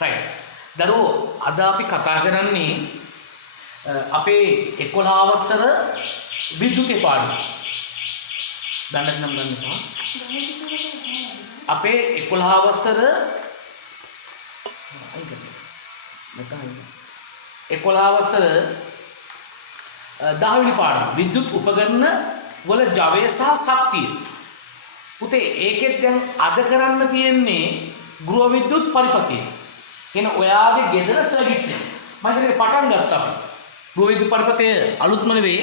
right. දරුවෝ අද අපි කතා කරන්නේ අපේ 11 වසර විද්‍යුතේ පාඩම. දඬක් නම් ගන්න එපා. අපේ 11 වසර 11 වසර 10 වෙනි පාඩම විද්‍යුත් උපකරණ වල ජවය සහ ශක්තිය. පුතේ ඒකෙත් දැන් අද කරන්න තියෙන්නේ ගෘහ විද්‍යුත් පරිපථය. කියන ඔයාගේ ගෙදර සර්කිට් එක. මම ඉතින් පටන් ගත්තා අපි. ගෘහ විද්‍යුත් පරිපථය අලුත්ම නෙවෙයි.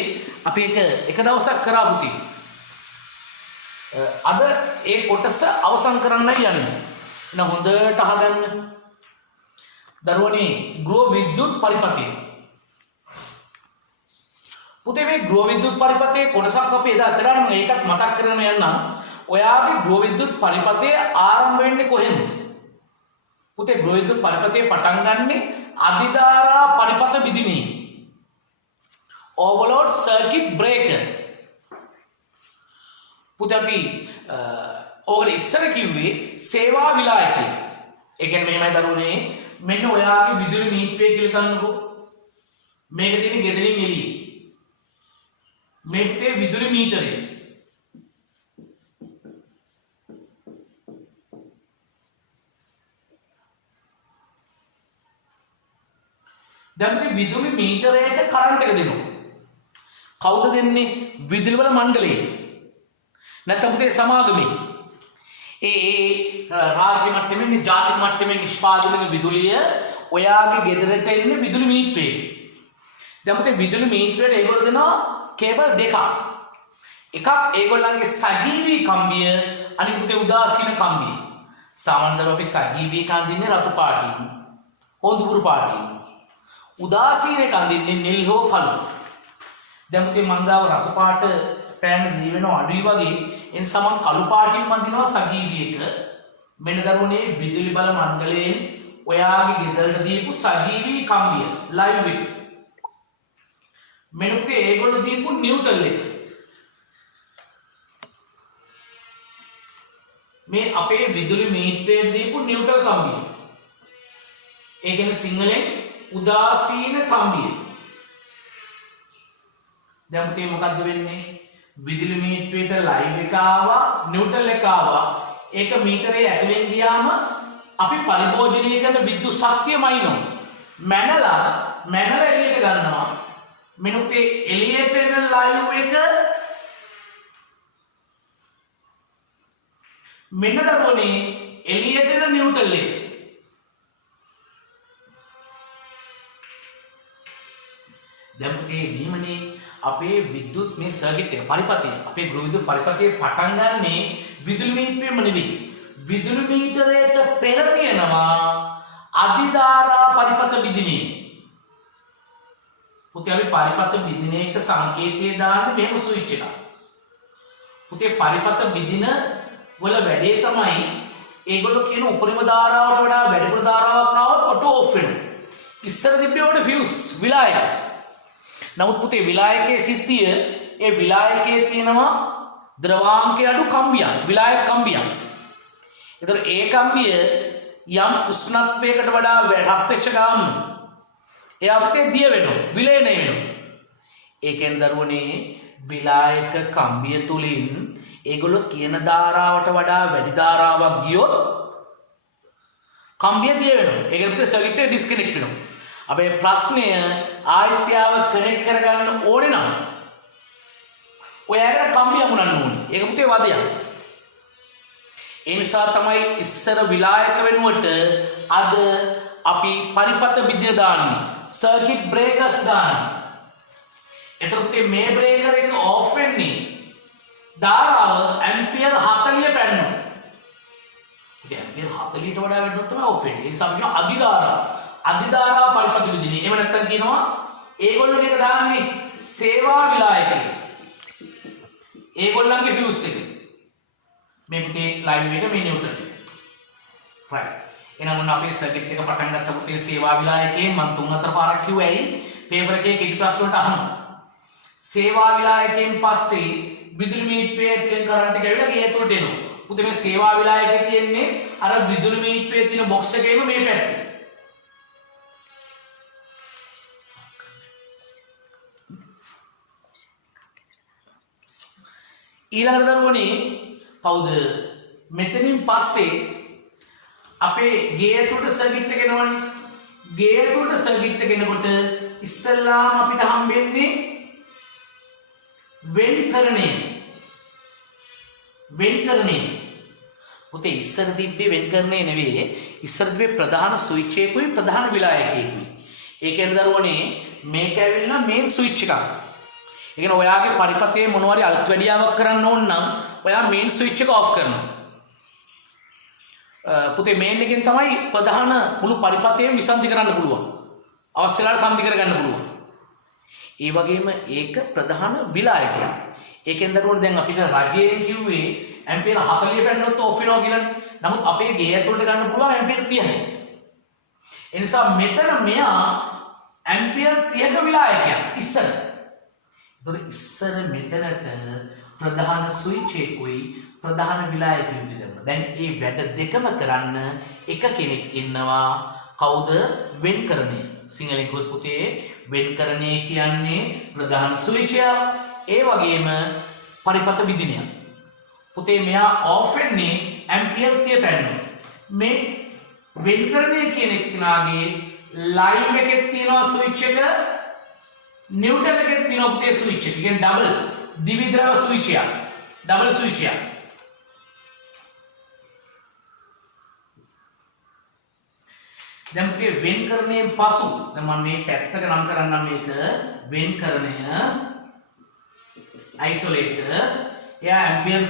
අපි එක දවසක් කරා පුතේ. අද ඒ කොටස අවසන් කරන්නයි යන්නේ. එහෙනම් හොඳට අහගන්න. දරුවනේ ගෘහ විද්‍යුත් පරිපථය. පුතේ මේ ගෘහ විද්‍යුත් පරිපථයේ කොටසක් අපි එදා කරා නම් ඒකත් මතක් කරගෙන යන්නම්. ඔයාගේ ගෘහ විද්‍යුත් පරිපථය ආරම්භ වෙන්නේ කොහෙන්ද? පුතේ ගෘහ විද්‍යුත් පරිපථය පටන් ගන්නෙ අධිධාරා පරිපථ විදිනේ. ඕවර්ලෝඩ් සර්කිට් බ්‍රේකර්. පුතේ අපි ඕකට ඉස්සර කිව්වේ සේවා විලායකය. ඒ කියන්නේ මෙහෙමයි දරුවනේ මෙන්න ඔයාගේ විදුලි මීටරය කියලා ගන්නකො. මේක තියෙන ගෙදරින් එළියේ. මේකේ විදුලි මීටරය. දැන් මේ විදුලි මීටරයට කරන්ට් එක දෙනවා. කවුද දෙන්නේ? විදුලි බල මණ්ඩලය. නැත්නම් පුතේ සමාගමේ. රාජ්‍ය මට්ටමේ, ජාතික මට්ටමේ නිෂ්පාදනය වෙන විදුලිය ඔයාගේ ගෙදරට එන්නේ විදුලි මීටරේ. දැන් පුතේ විදුලි මීටරයට ඒගොල්ලෝ දෙනවා කේබල් දෙකක්. එකක් ඒගොල්ලන්ගේ සජීවී කම්බිය, අනිත් පුතේ උදාසීන කම්බිය. සාමාන්‍යයෙන් අපි සජීවී කන්දින්නේ රතු පාටින්, හොඳුරු පාටින්. උදාසීන කන්දින්නේ නිල් හෝ කළු. දැන් පුතේ මං ගාව රතු පාට පෑන් දී වෙනවා අඩුයි වගේ. ඒ නිසා මං කළු පාටින් මන්දිනවා සජීවී එක. මෙන්න දරුවනේ විදුලි බල මණ්ඩලයෙන් ඔයාගේ ගෙදරට දීපු සජීවී කම්බිය ලයිව් එක. මෙන්න පුතේ ඒගොල්ලෝ දීපු නිව්ටල් එක. මේ අපේ විදුලි මීටරේ දීපු නිව්ටල් කම්බිය. ඒ කියන්නේ සිංහලෙන් උදාසීන කම්බිය. දැන් පුතේ මොකද්ද වෙන්නේ? විදුලි මීටරේට ලයිව් එක ආවා, නිව්ටල් එක ආවා. ඒක මීටරේ ඇතුලෙන් ගියාම අපි පරිභෝජනය කරන විද්‍යුත් ශක්තියමයි නෝ. මැනලා එළියට ගන්නවා. මෙනුතේ එළියට එන ලයිව් එක මෙන්න දරුවනේ එළියට එන නිව්ටල් එක. දැන් පුතේ මෙහෙමනේ අපේ විද්‍යුත් මේ සර්කිට් එක පරිපථය අපේ ගෘහ විද්‍යුත් පරිපථයේ පටන් ගන්නේ විදුලි මීටරෙම නෙවෙයි. විදුලි මීටරයට පෙර තියෙනවා අධිධාරා පරිපථ විදිනේ. පුතේ අපි පරිපථ විදිනේක සංකේතය දාන්නේ මේක ස්විච් එක. පුතේ පරිපථ විදින වල වැඩේ තමයි ඒගොල්ලෝ කියන උපරිම ධාරාවට වඩා වැඩිපුර ධාරාවක් ආවොත් ඔටෝ ඔෆ් වෙනවා. ඉස්සර තිබ්බේ ඔය ෆියුස් විලායක. නමුත් පුතේ විලායකයේ සිද්ධිය ඒ විලායකයේ තියෙනවා ද්‍රවාංකය අඩු කම්බියක් විලායක කම්බියක්. ඒතර ඒ කම්බිය යම් උෂ්ණත්වයකට වඩා රත් වෙච්ච ගාම එයා පුතේ දිය වෙනවා විලේනය වෙනවා. ඒකෙන් දරුවනේ විලායක කම්බිය තුලින් ඒගොල්ලෝ කියන ධාරාවට වඩා වැඩි ධාරාවක් ගියොත් කම්බිය දිය වෙනවා. ඒකෙන් පුතේ සර්කිට් එක ඩිස්කනෙක්ට් වෙනවා. අපේ ප්‍රශ්නය ආයත්‍යාව කනෙක්ට් කරගන්න ඕනේ නම් ඔයාලට කම්බිය අමුණන්න ඕනේ. ඒක පුතේ වදයක්. ඒ නිසා තමයි ඉස්සර විලායක වෙනුවට අද අපි පරිපථ විද්‍ය දාන්නේ. සර්කිට් බ්‍රේකර්ස් දාන්නේ. එතකොට මේ බ්‍රේකර් එක ඔෆ් වෙන්නේ ධාරාව ඇම්පියර් 40 පැන්නොත්. ඉතින් ඇම්පියර් 40ට වඩා වැඩිවෙන්නොත් තමයි ඔෆ් වෙන්නේ. ඒ නිසා අපි කියනවා අධිධාරා පරිපථ විදිනේ. එහෙම නැත්නම් කියනවා ඒගොල්ලෝ එක දාන්නේ සේවා විලායකය. ඒගොල්ලන්ගේ ෆියුස් එක. මේ පුතේ ලයිව් එක මේ නිව්ටල් එක. right. එහෙනම් ඔන්න අපේ සර්කිට් එක පටන් ගත්ත පුතේ සේවා විලායකයෙන් මම 3-4 පාරක් කිව්වා ඇයි? පේපර් එකේ කිටි ප්‍රශ්න වලට අහනවා. සේවා විලායකයෙන් පස්සේ විදුලි මීටරයේ ඇතුලෙන් කරන්ට් එක ඇවිල්ලා ගේ ඇතුලට එනවා. පුතේ මේ සේවා විලායකයේ තියෙන්නේ අර විදුලි මීටරයේ තියෙන බොක්ස් එකේම මේ පැත්තේ. ඊළඟට දරුවනේ කවුද මෙතනින් පස්සේ අපේ ගේ ඇතුළට සර්කිට් එක එනවනේ. ගේ ඇතුළට සර්කිට් එක එනකොට ඉස්සල්ලාම අපිට හම්බෙන්නේ වෙන්කරණය. පුතේ ඉස්සර තිබ්බේ වෙන්කරණය නෙවෙයි. ඉස්සර තිබ්බේ ප්‍රධාන ස්විච් එකකුයි ප්‍රධාන විලායකයකුයි. ඒ කියන්නේ දරුවනේ මේක ඇවිල්ලා මේන් ස්විච් එකක්. ඒ කියන්නේ ඔයාගේ පරිපතේ මොනවාරි අලුත් වැඩියාවක් කරන්න ඕන නම් ඔයා මේන් ස්විච් එක ඔෆ් කරනවා. පුතේ මේන් එකෙන් තමයි ප්‍රධාන මුළු පරිපතේම විසන්ධි කරන්න පුළුවන්. අවශ්‍ය වෙලාවට සම්ධි කරගන්න පුළුවන්. ඒ වගේම ඒක ප්‍රධාන විලායකයක්. ඒකෙන් දරුවනේ දැන් අපිට රජයෙන් කිව්වේ ඇම්පියර් 40 පැන්නොත් ඔෆ් වෙනවා කියලානේ. නමුත් අපේ ගේ ඇතුළට ගන්න පුළුවන් ඇම්පියර් 30යි. ඒ නිසා මෙතන මෙයා ඇම්පියර් 30ක විලායකයක් ඉස්සර. ඒතකොට ඉස්සර මෙතනට ප්‍රධාන ස්විච් එකකුයි ප්‍රධාන විලායකයෙකුයි දෙනවා. දැන් මේ වැඩ දෙකම කරන්න එක කෙනෙක් ඉන්නවා. කවුද? වෙන්කරණය. සිංහලෙන් කිව්වොත් පුතේ වෙන්කරණය කියන්නේ ප්‍රධාන ස්විච් එක. ඒ වගේම පරිපත විදිනය. පුතේ මෙයා ඔෆ් වෙන්නේ ඇම්පියර් 30 පැන්නොත්. මේ වෙන්කරණය කියන එක්කෙනාගේ ලයිව් එකේ තියෙනවා ස්විච් එක, නියුට්‍රල් එකේ තියෙනවා පුතේ ස්විච් එක. කියන්නේ ඩබල් ද්විද්‍රව ස්විච් එක. ඩබල් ස්විච් එක. දැන් පුතේ වෙන්කරණයෙන් පසු දැන් මම මේ පැත්තට නම් කරන්නම් මේක වෙන්කරණය අයිසොලේටර්. එයා ඇම්පියර්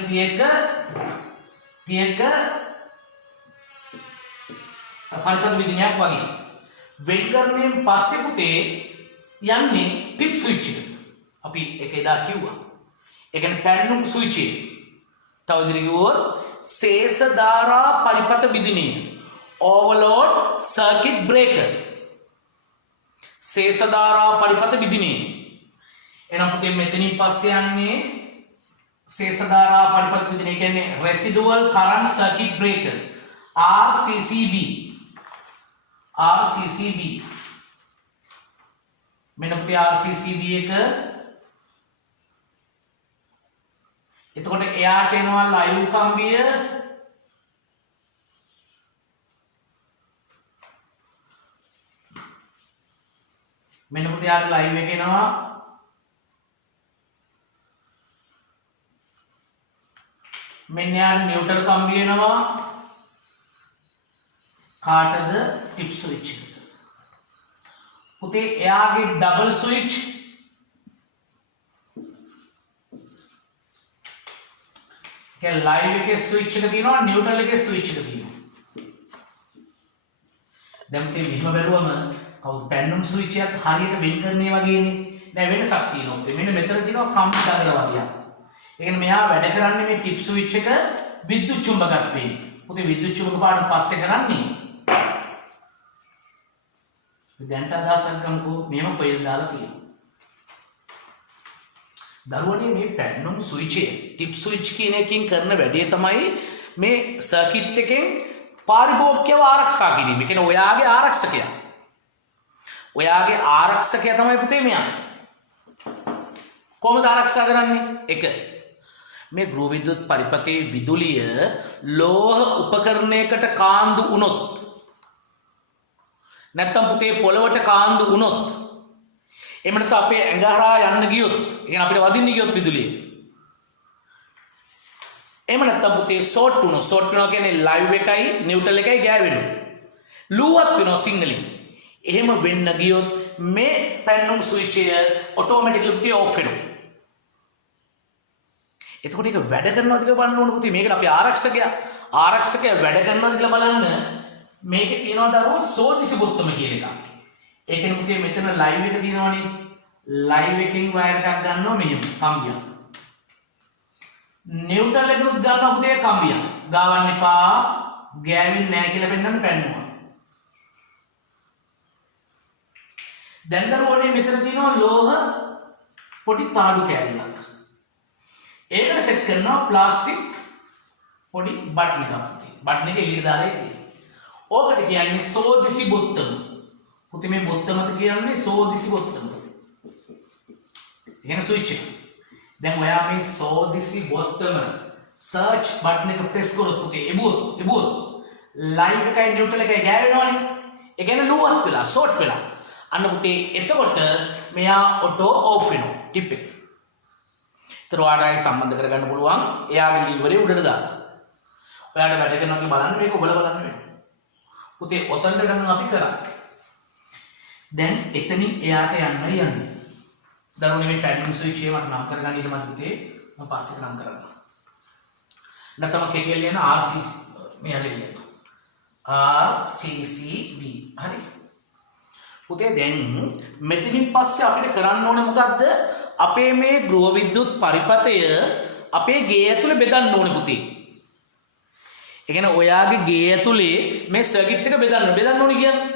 30ක පරිපත විදිනයක් වගේ. වෙන්කරණයෙන් පස්සේ පුතේ යන්නේ ටිප් ස්විච් එක. අපි ඒක එදා කිව්වා. ඒ කියන්නේ පැන්නුම් ස්විච් එක. තව ඉදිරිය ගියොත් ශේෂ ධාරා පරිපත විදිනය. ඕවර්ලෝඩ් සර්කිට් බ්‍රේකර්. ශේෂ ධාරා පරිපත විදිනය. එනම් පුතේ මෙතනින් පස්සේ යන්නේ ශේෂ ධාරා පරිපත විදිනය කියන්නේ රෙසිඩුවල් කරන්ට් සර්කිට් බ්‍රේකර් RCCB. මෙන්න පුතේ RCCB එක. එතකොට එයාට එනවා ලයිව් කම්බිය. මෙන්න පුතේ යාට ලයිව් එක එනවා. මෙන්න යාට නියුට්‍රල් කම්බිය එනවා. කාටද? ටිප් ස්විච් එකට. පුතේ එයාගේ ඩබල් ස්විච් ලයිව් එකේ ස්විච් එක තියෙනවා, නියුට්‍රල් එකේ ස්විච් එක තියෙනවා. දැන් මේ මෙහෙම බැලුවම කවුද පැන්නුම් ස්විච් එකත් හරියට වෙන්කරණය වගේනේ. දැන් වෙනසක් තියෙනවා. මෙන්න මෙතන තියෙනවා කම්බි දගල වගේ. ඒ කියන්නේ මෙයා වැඩ කරන්නේ මේ ටිප් ස්විච් එක විද්‍යුත් චුම්බකත්වයෙන්. පුතේ විද්‍යුත් චුම්බක පාඩම පස්සේ කරන්නේ. දැන්ට අදහසක් ගමුකෝ මේව කොහෙද දාලා තියෙනවා. දරුවනේ මේ පැන්නුම් ස්විච් එක ටිප් ස්විච් කියන එකකින් කරන වැඩේ තමයි මේ සර්කිට් එකෙන් පාරිභෝගිකව ආරක්ෂා කිරීම. ඒ කියන්නේ ඔයාගේ ආරක්ෂකයා. ඔයාගේ ආරක්ෂකයා තමයි පුතේ මෙයා. කොහොමද ආරක්ෂා කරන්නේ? එක මේ ගෘහ විද්‍යුත් පරිපතේ විදුලිය ලෝහ උපකරණයකට කාන්දු වුණොත් නැත්තම් පුතේ පොළවට කාන්දු වුණොත් එහෙම නැත්නම් අපේ ඇඟ හරහා යන්න ගියොත් ඒ කියන්නේ අපිට වදින්න ගියොත් විදුලිය එහෙම නැත්නම් පුතේ ෂෝට් වුණොත් ෂෝට් වෙනවා කියන්නේ ලයිව් එකයි නියුට්‍රල් එකයි ගෑවෙනවා ලුවත් වෙනවා සිංගලින් එහෙම වෙන්න ගියොත් මේ පැන්නුම් ස්විච් එක ඔටෝමැටිකලි පුතේ ඔෆ් වෙනවා එතකොට ඒක වැඩ කරනවද කියලා බලන්න ඕන පුතේ මේකට අපි ආරක්ෂකයා වැඩ කරනවද කියලා බලන්න මේකේ තියෙනවා දරුවෝ සෝදිසි බොත්තම කියන එක. ඒ කියන්නේ පුතේ මෙතන ලයිව් එක තියෙනවනේ. ලයිව් එකකින් වයර් එකක් ගන්නවා මෙහෙම කම්බියක්. නියුට්‍රල් එකකුත් ගන්නවා පුතේ කම්බියක්. ගාවන්න එපා. ගෑවින් නැහැ කියලා පෙන්නන්න පැන්නුවා. දැන් දරුවෝනේ මෙතන තියෙනවා ලෝහ පොඩි තාඩු කෑල්ලක්. ඒකට සෙට් කරනවා ප්ලාස්ටික් පොඩි බටන් එකක් පුතේ. බටන් එක එළියට දාලා ඉතියි. ඕකට කියන්නේ සෝදිසි බොත්තම. පුතේ මේ බොත්තමත කියන්නේ සෝදිසි බොත්තම. එහෙනම් ස්විච් එක. දැන් ඔයා මේ සෝදිසි බොත්තම සර්ච් බටන් එක ප්‍රෙස් කරොත් පුතේ එබුවොත් ලයිව් එකයි නියුට්‍රල් එකයි ගෑවෙනවනේ. ඒ කියන්නේ ලුවත් වෙලා ෂෝට් වෙලා. අන්න පුතේ එතකොට මෙයා ඔටෝ ඕෆ් වෙනවා ටිප් එක. ඒතර ඔයාලයි සම්බන්ධ කරගන්න පුළුවන් එයාගේ ලීවරේ උඩට දාලා. ඔයාලට වැඩ කරනවා කියලා බලන්න මේක ඔබලා බලන්න වෙනවා. පුතේ ඔතනට නම් අපි කරා. දැන් එතනින් එයාට යන්නේ. දරුවනේ මේ පැඩින් ස්විච් එක මට නම් කරගන්න ඊට පස්සේ පුතේ මම පස්සේ නම් කරනවා. නැත්නම් කෙටියෙන් ලියන RCC මේ හරියට ලියන්න. RCCB හරි. පුතේ දැන් මෙතනින් පස්සේ අපිට කරන්න ඕනේ මොකද්ද? අපේ මේ ගෘහ විද්‍යුත් පරිපථය අපේ ගේ ඇතුලේ බෙදන්න ඕනේ පුතේ. ඒ කියන්නේ ඔයාගේ ගේ ඇතුලේ මේ සර්කිට් එක බෙදන්න ඕනේ කියන්නේ.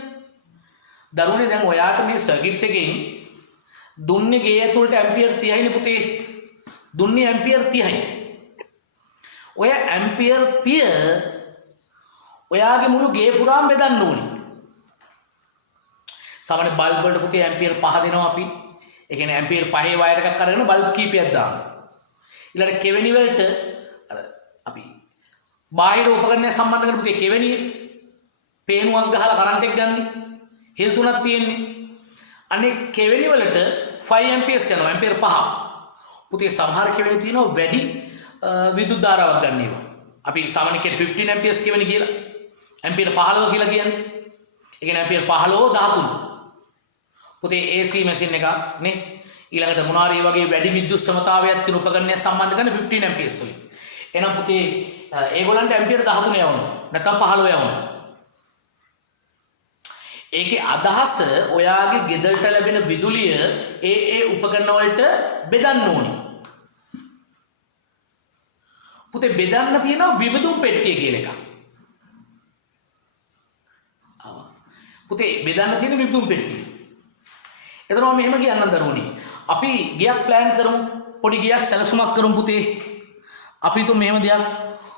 දරුවනේ දැන් ඔයාට මේ සර්කිට් එකෙන් දුන්නේ ගේ ඇතුලට ඇම්පියර් 30යි නේ පුතේ. දුන්නේ ඇම්පියර් 30යි. ඔය ඇම්පියර් 30 ඔයාගේ මුළු ගේ පුරාම බෙදන්න ඕනේ. සාමාන්‍ය බල්බ් වලට පුතේ ඇම්පියර් 5 දෙනවා අපි. ඒ කියන්නේ ඇම්පියර් 5 වයර් එකක් අරගෙන බල්බ් කීපයක් දානවා. ඊළඟට කෙවෙනි වලට අර අපි බාහිර උපකරණය සම්බන්ධ කරපු පුතේ කෙවෙනි පේනුවක් ගහලා කරන්ට් එක ගන්න. හිල් තුනක් තියෙන්නේ. අනේ කෙවෙනි වලට 5 amperes යනවා ඇම්පියර් 5. පුතේ සමහර කෙවෙනි තියෙනවා වැඩි විදුලි ධාරාවක් ගන්න ඒවා. අපි සාමාන්‍ය කෙට 15 amperes කෙවෙනි කියලා. ඇම්පියර් 15 කියලා කියන්නේ. ඒ කියන්නේ ඇම්පියර් 15 13. පුතේ AC මැෂින් එකක් නේ. ඊළඟට මොනාරි වගේ වැඩි විද්‍යුත් සමතාවයක් තියෙන උපකරණයක් සම්බන්ධ කරන 15 amperes වලින්. එහෙනම් පුතේ ඒගොල්ලන්ට ඇම්පියර් 13 යවනවා. නැත්නම් 15 යවනවා. ඒකේ අදහස ඔයාගේ ගෙදරට ලැබෙන විදුලිය ඒ උපකරණ වලට බෙදන්න ඕනේ. පුතේ බෙදන්න තියෙනවා විදුම් පෙට්ටිය කියලා එකක්. පුතේ බෙදන්න තියෙන විදුම් පෙට්ටිය. එතන මම මෙහෙම කියන්නම් දරුවනි. අපි ගියක් ප්ලෑන් කරමු. පොඩි ගියක් සැලසුමක් කරමු පුතේ. අපි તો මෙහෙම දෙයක්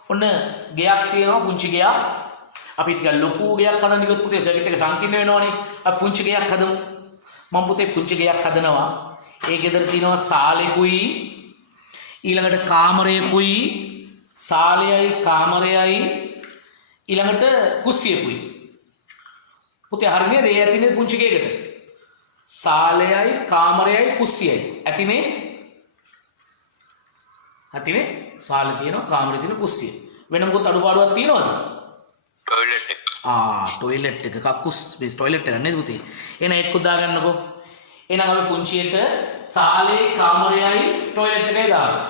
ඔන්න ගියක් තියෙනවා පුංචි ගියක්. අපි ටික ලොකු ගයක් හදන්න ගියොත් පුතේ සර්කිට් එක සංකීර්ණ වෙනවනේ. අපි පුංචි ගයක් හදමු. මම පුතේ පුංචි ගයක් හදනවා. ඒ ගෙදර තියෙනවා සාලෙකුයි ඊළඟට කාමරයකුයි සාලයයි කාමරයයි ඊළඟට කුස්සියකුයි. පුතේ හරිනේ රේ ඇතිනේ පුංචි ගයකට. සාලයයි කාමරයයි කුස්සියයි. ඇතිනේ? ඇතිනේ? සාලේ තියෙනවා කාමරේ තියෙන කුස්සිය. වෙන මොකද අඩුපාඩුවක් තියෙනවද? टॉयलेट टॉयलेट එක කක්කුස් ස්පේස් टॉयलेट එක නේද පුතේ එන එක්ක දාගන්නකෝ එහෙනම් අපි පුංචියට සාලේ කාමරයයි टॉयलेट එකයි දානවා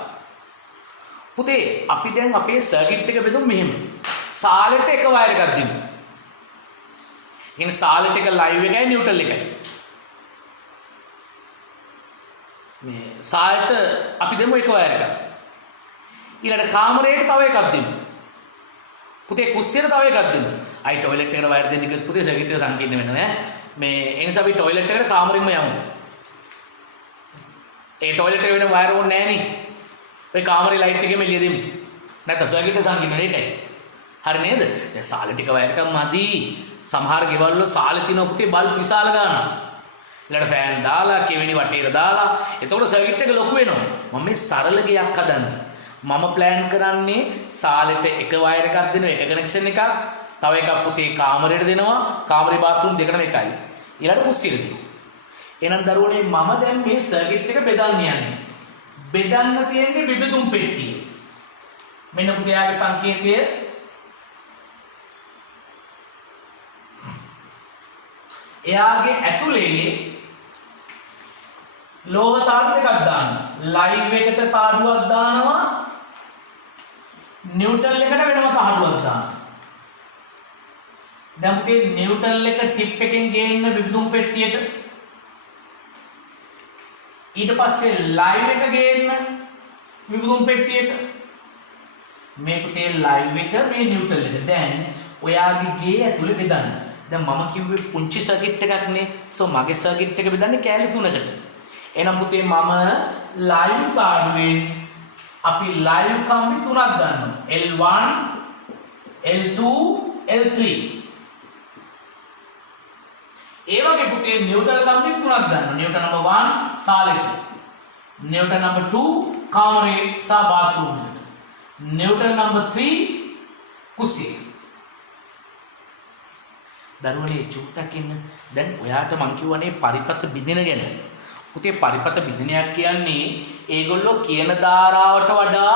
පුතේ අපි දැන් අපේ සර්කිට් එක බෙදුම් මෙහෙම සාලෙට එක වයර් එකක් දෙමු කියන්නේ සාලෙට එක ලයිව් එකයි නියුට්‍රල් එකයි මේ සාලෙට අපි දෙමු එක වයර් එකක් ඊළඟට කාමරයට තව එකක් දෙමු පුතේ කුස්සියට තව එකක් දෙමු. අයි টয়ලට් එකට වයර් දෙන්න කිව්වොත් පුතේ සර්කිට් එක සංකීර්ණ වෙනවා ඈ. මේ ඒ නිසා අපි টয়ලට් එකට කාමරෙන්ම යමු. ඒ টয়ලට් එක වෙන වයර් ඕනේ නැහැ නේ. ඔය කාමරේ ලයිට් එකෙම එළිය දෙමු. නැත්නම් සර්කිට් එක සංකීර්ණ වෙන්නේ ඒකයි. හරි නේද? දැන් සාලේ ටික වයර් එකක් මදි. සමහර ගෙවල් වල සාලේ තියෙන පුතේ බල්බ් විශාල ගානක්. ඊළඟට ෆෑන් දාලා කෙවෙනි වටේට දාලා එතකොට සර්කිට් එක ලොකු වෙනවා. මම මේ සරල ගයක් හදන්නේ. මම ප්ලෑන් කරන්නේ සාලෙට එක වයර් එකක් දෙනවා එක කනෙක්ෂන් එකක් තව එකක් පුතේ කාමරයට දෙනවා කාමරේ බාත්රූම් දෙකම එකයි ඊළඟට කුස්සියට දෙනවා එහෙනම් දරුවනේ මම දැන් මේ සර්කිට් එක බෙදන්න යන්නේ බෙදන්න තියෙන්නේ විදුම් පෙට්ටිය මෙන්න පුතේ යාගේ සංකේතය එයාගේ ඇතුලේ ලෝහ තාඩු එකක් දාන්න ලයිව් එකට තාඩුවක් දානවා නියුට්‍රල් එකට වෙනම තාඩුවක් දාන්න. දැන් පුතේ නියුට්‍රල් එක ටිප් එකෙන් ගේන්න විදුම් පෙට්ටියට. ඊට පස්සේ ලයිව් එක ගේන්න විදුම් පෙට්ටියට. මේ පුතේ ලයිව් එක මේ නියුට්‍රල් එක. දැන් ඔයාගේ ගේ ඇතුලේ බෙදන්න. දැන් මම කිව්වේ පුංචි සර්කිට් එකක් නේ. සෝ මගේ සර්කිට් එක බෙදන්නේ කෑලි 3කට. එහෙනම් පුතේ මම ලයිව් තාඩුවේ අපි ලයිව් කම්බි 3ක් ගන්නවා L1 L2 L3 ඒ වගේ පුතේ නියුට්‍රල් කම්බි 3ක් ගන්නවා නියුට්‍රල් නම්බර් 1 සාලෙට නියුට්‍රල් නම්බර් 2 කාමරේ සහ බාත්රූම් එකට. Newton number 3 කුස්සිය. දරුවනේ චුට්ටක් ඉන්න. දැන් ඔයාට මං කියවනේ පරිපත බිඳින ගැන. පුතේ පරිපත බිඳිනයක් කියන්නේ ඒගොල්ලෝ කියන ධාරාවට වඩා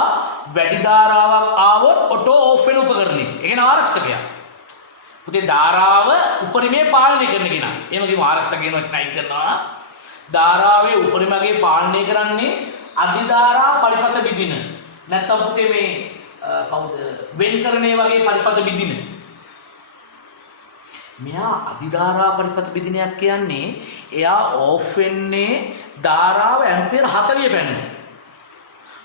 වැඩි ධාරාවක් ආවොත් ඔටෝ ඕෆ් වෙන උපකරණය. ඒ කියන්නේ ආරක්ෂකයක්. පුතේ ධාරාව උපරිමයේ පාලනය කරන කෙනා. එහෙම කිව්ව ආරක්ෂක කියන වචන අයින් කරනවා. ධාරාවේ උපරිමගේ පාලනය කරන්නේ අධිධාරා පරිපත බිඳින. නැත්තම් පුතේ මේ කවුද වෙන් කරන්නේ වගේ පරිපත බිඳින. මෙයා අධිධාරා පරිපත බිඳිනයක් කියන්නේ එයා ඕෆ් වෙන්නේ ධාරාව ඇම්පියර් 40 පැන්නොත්.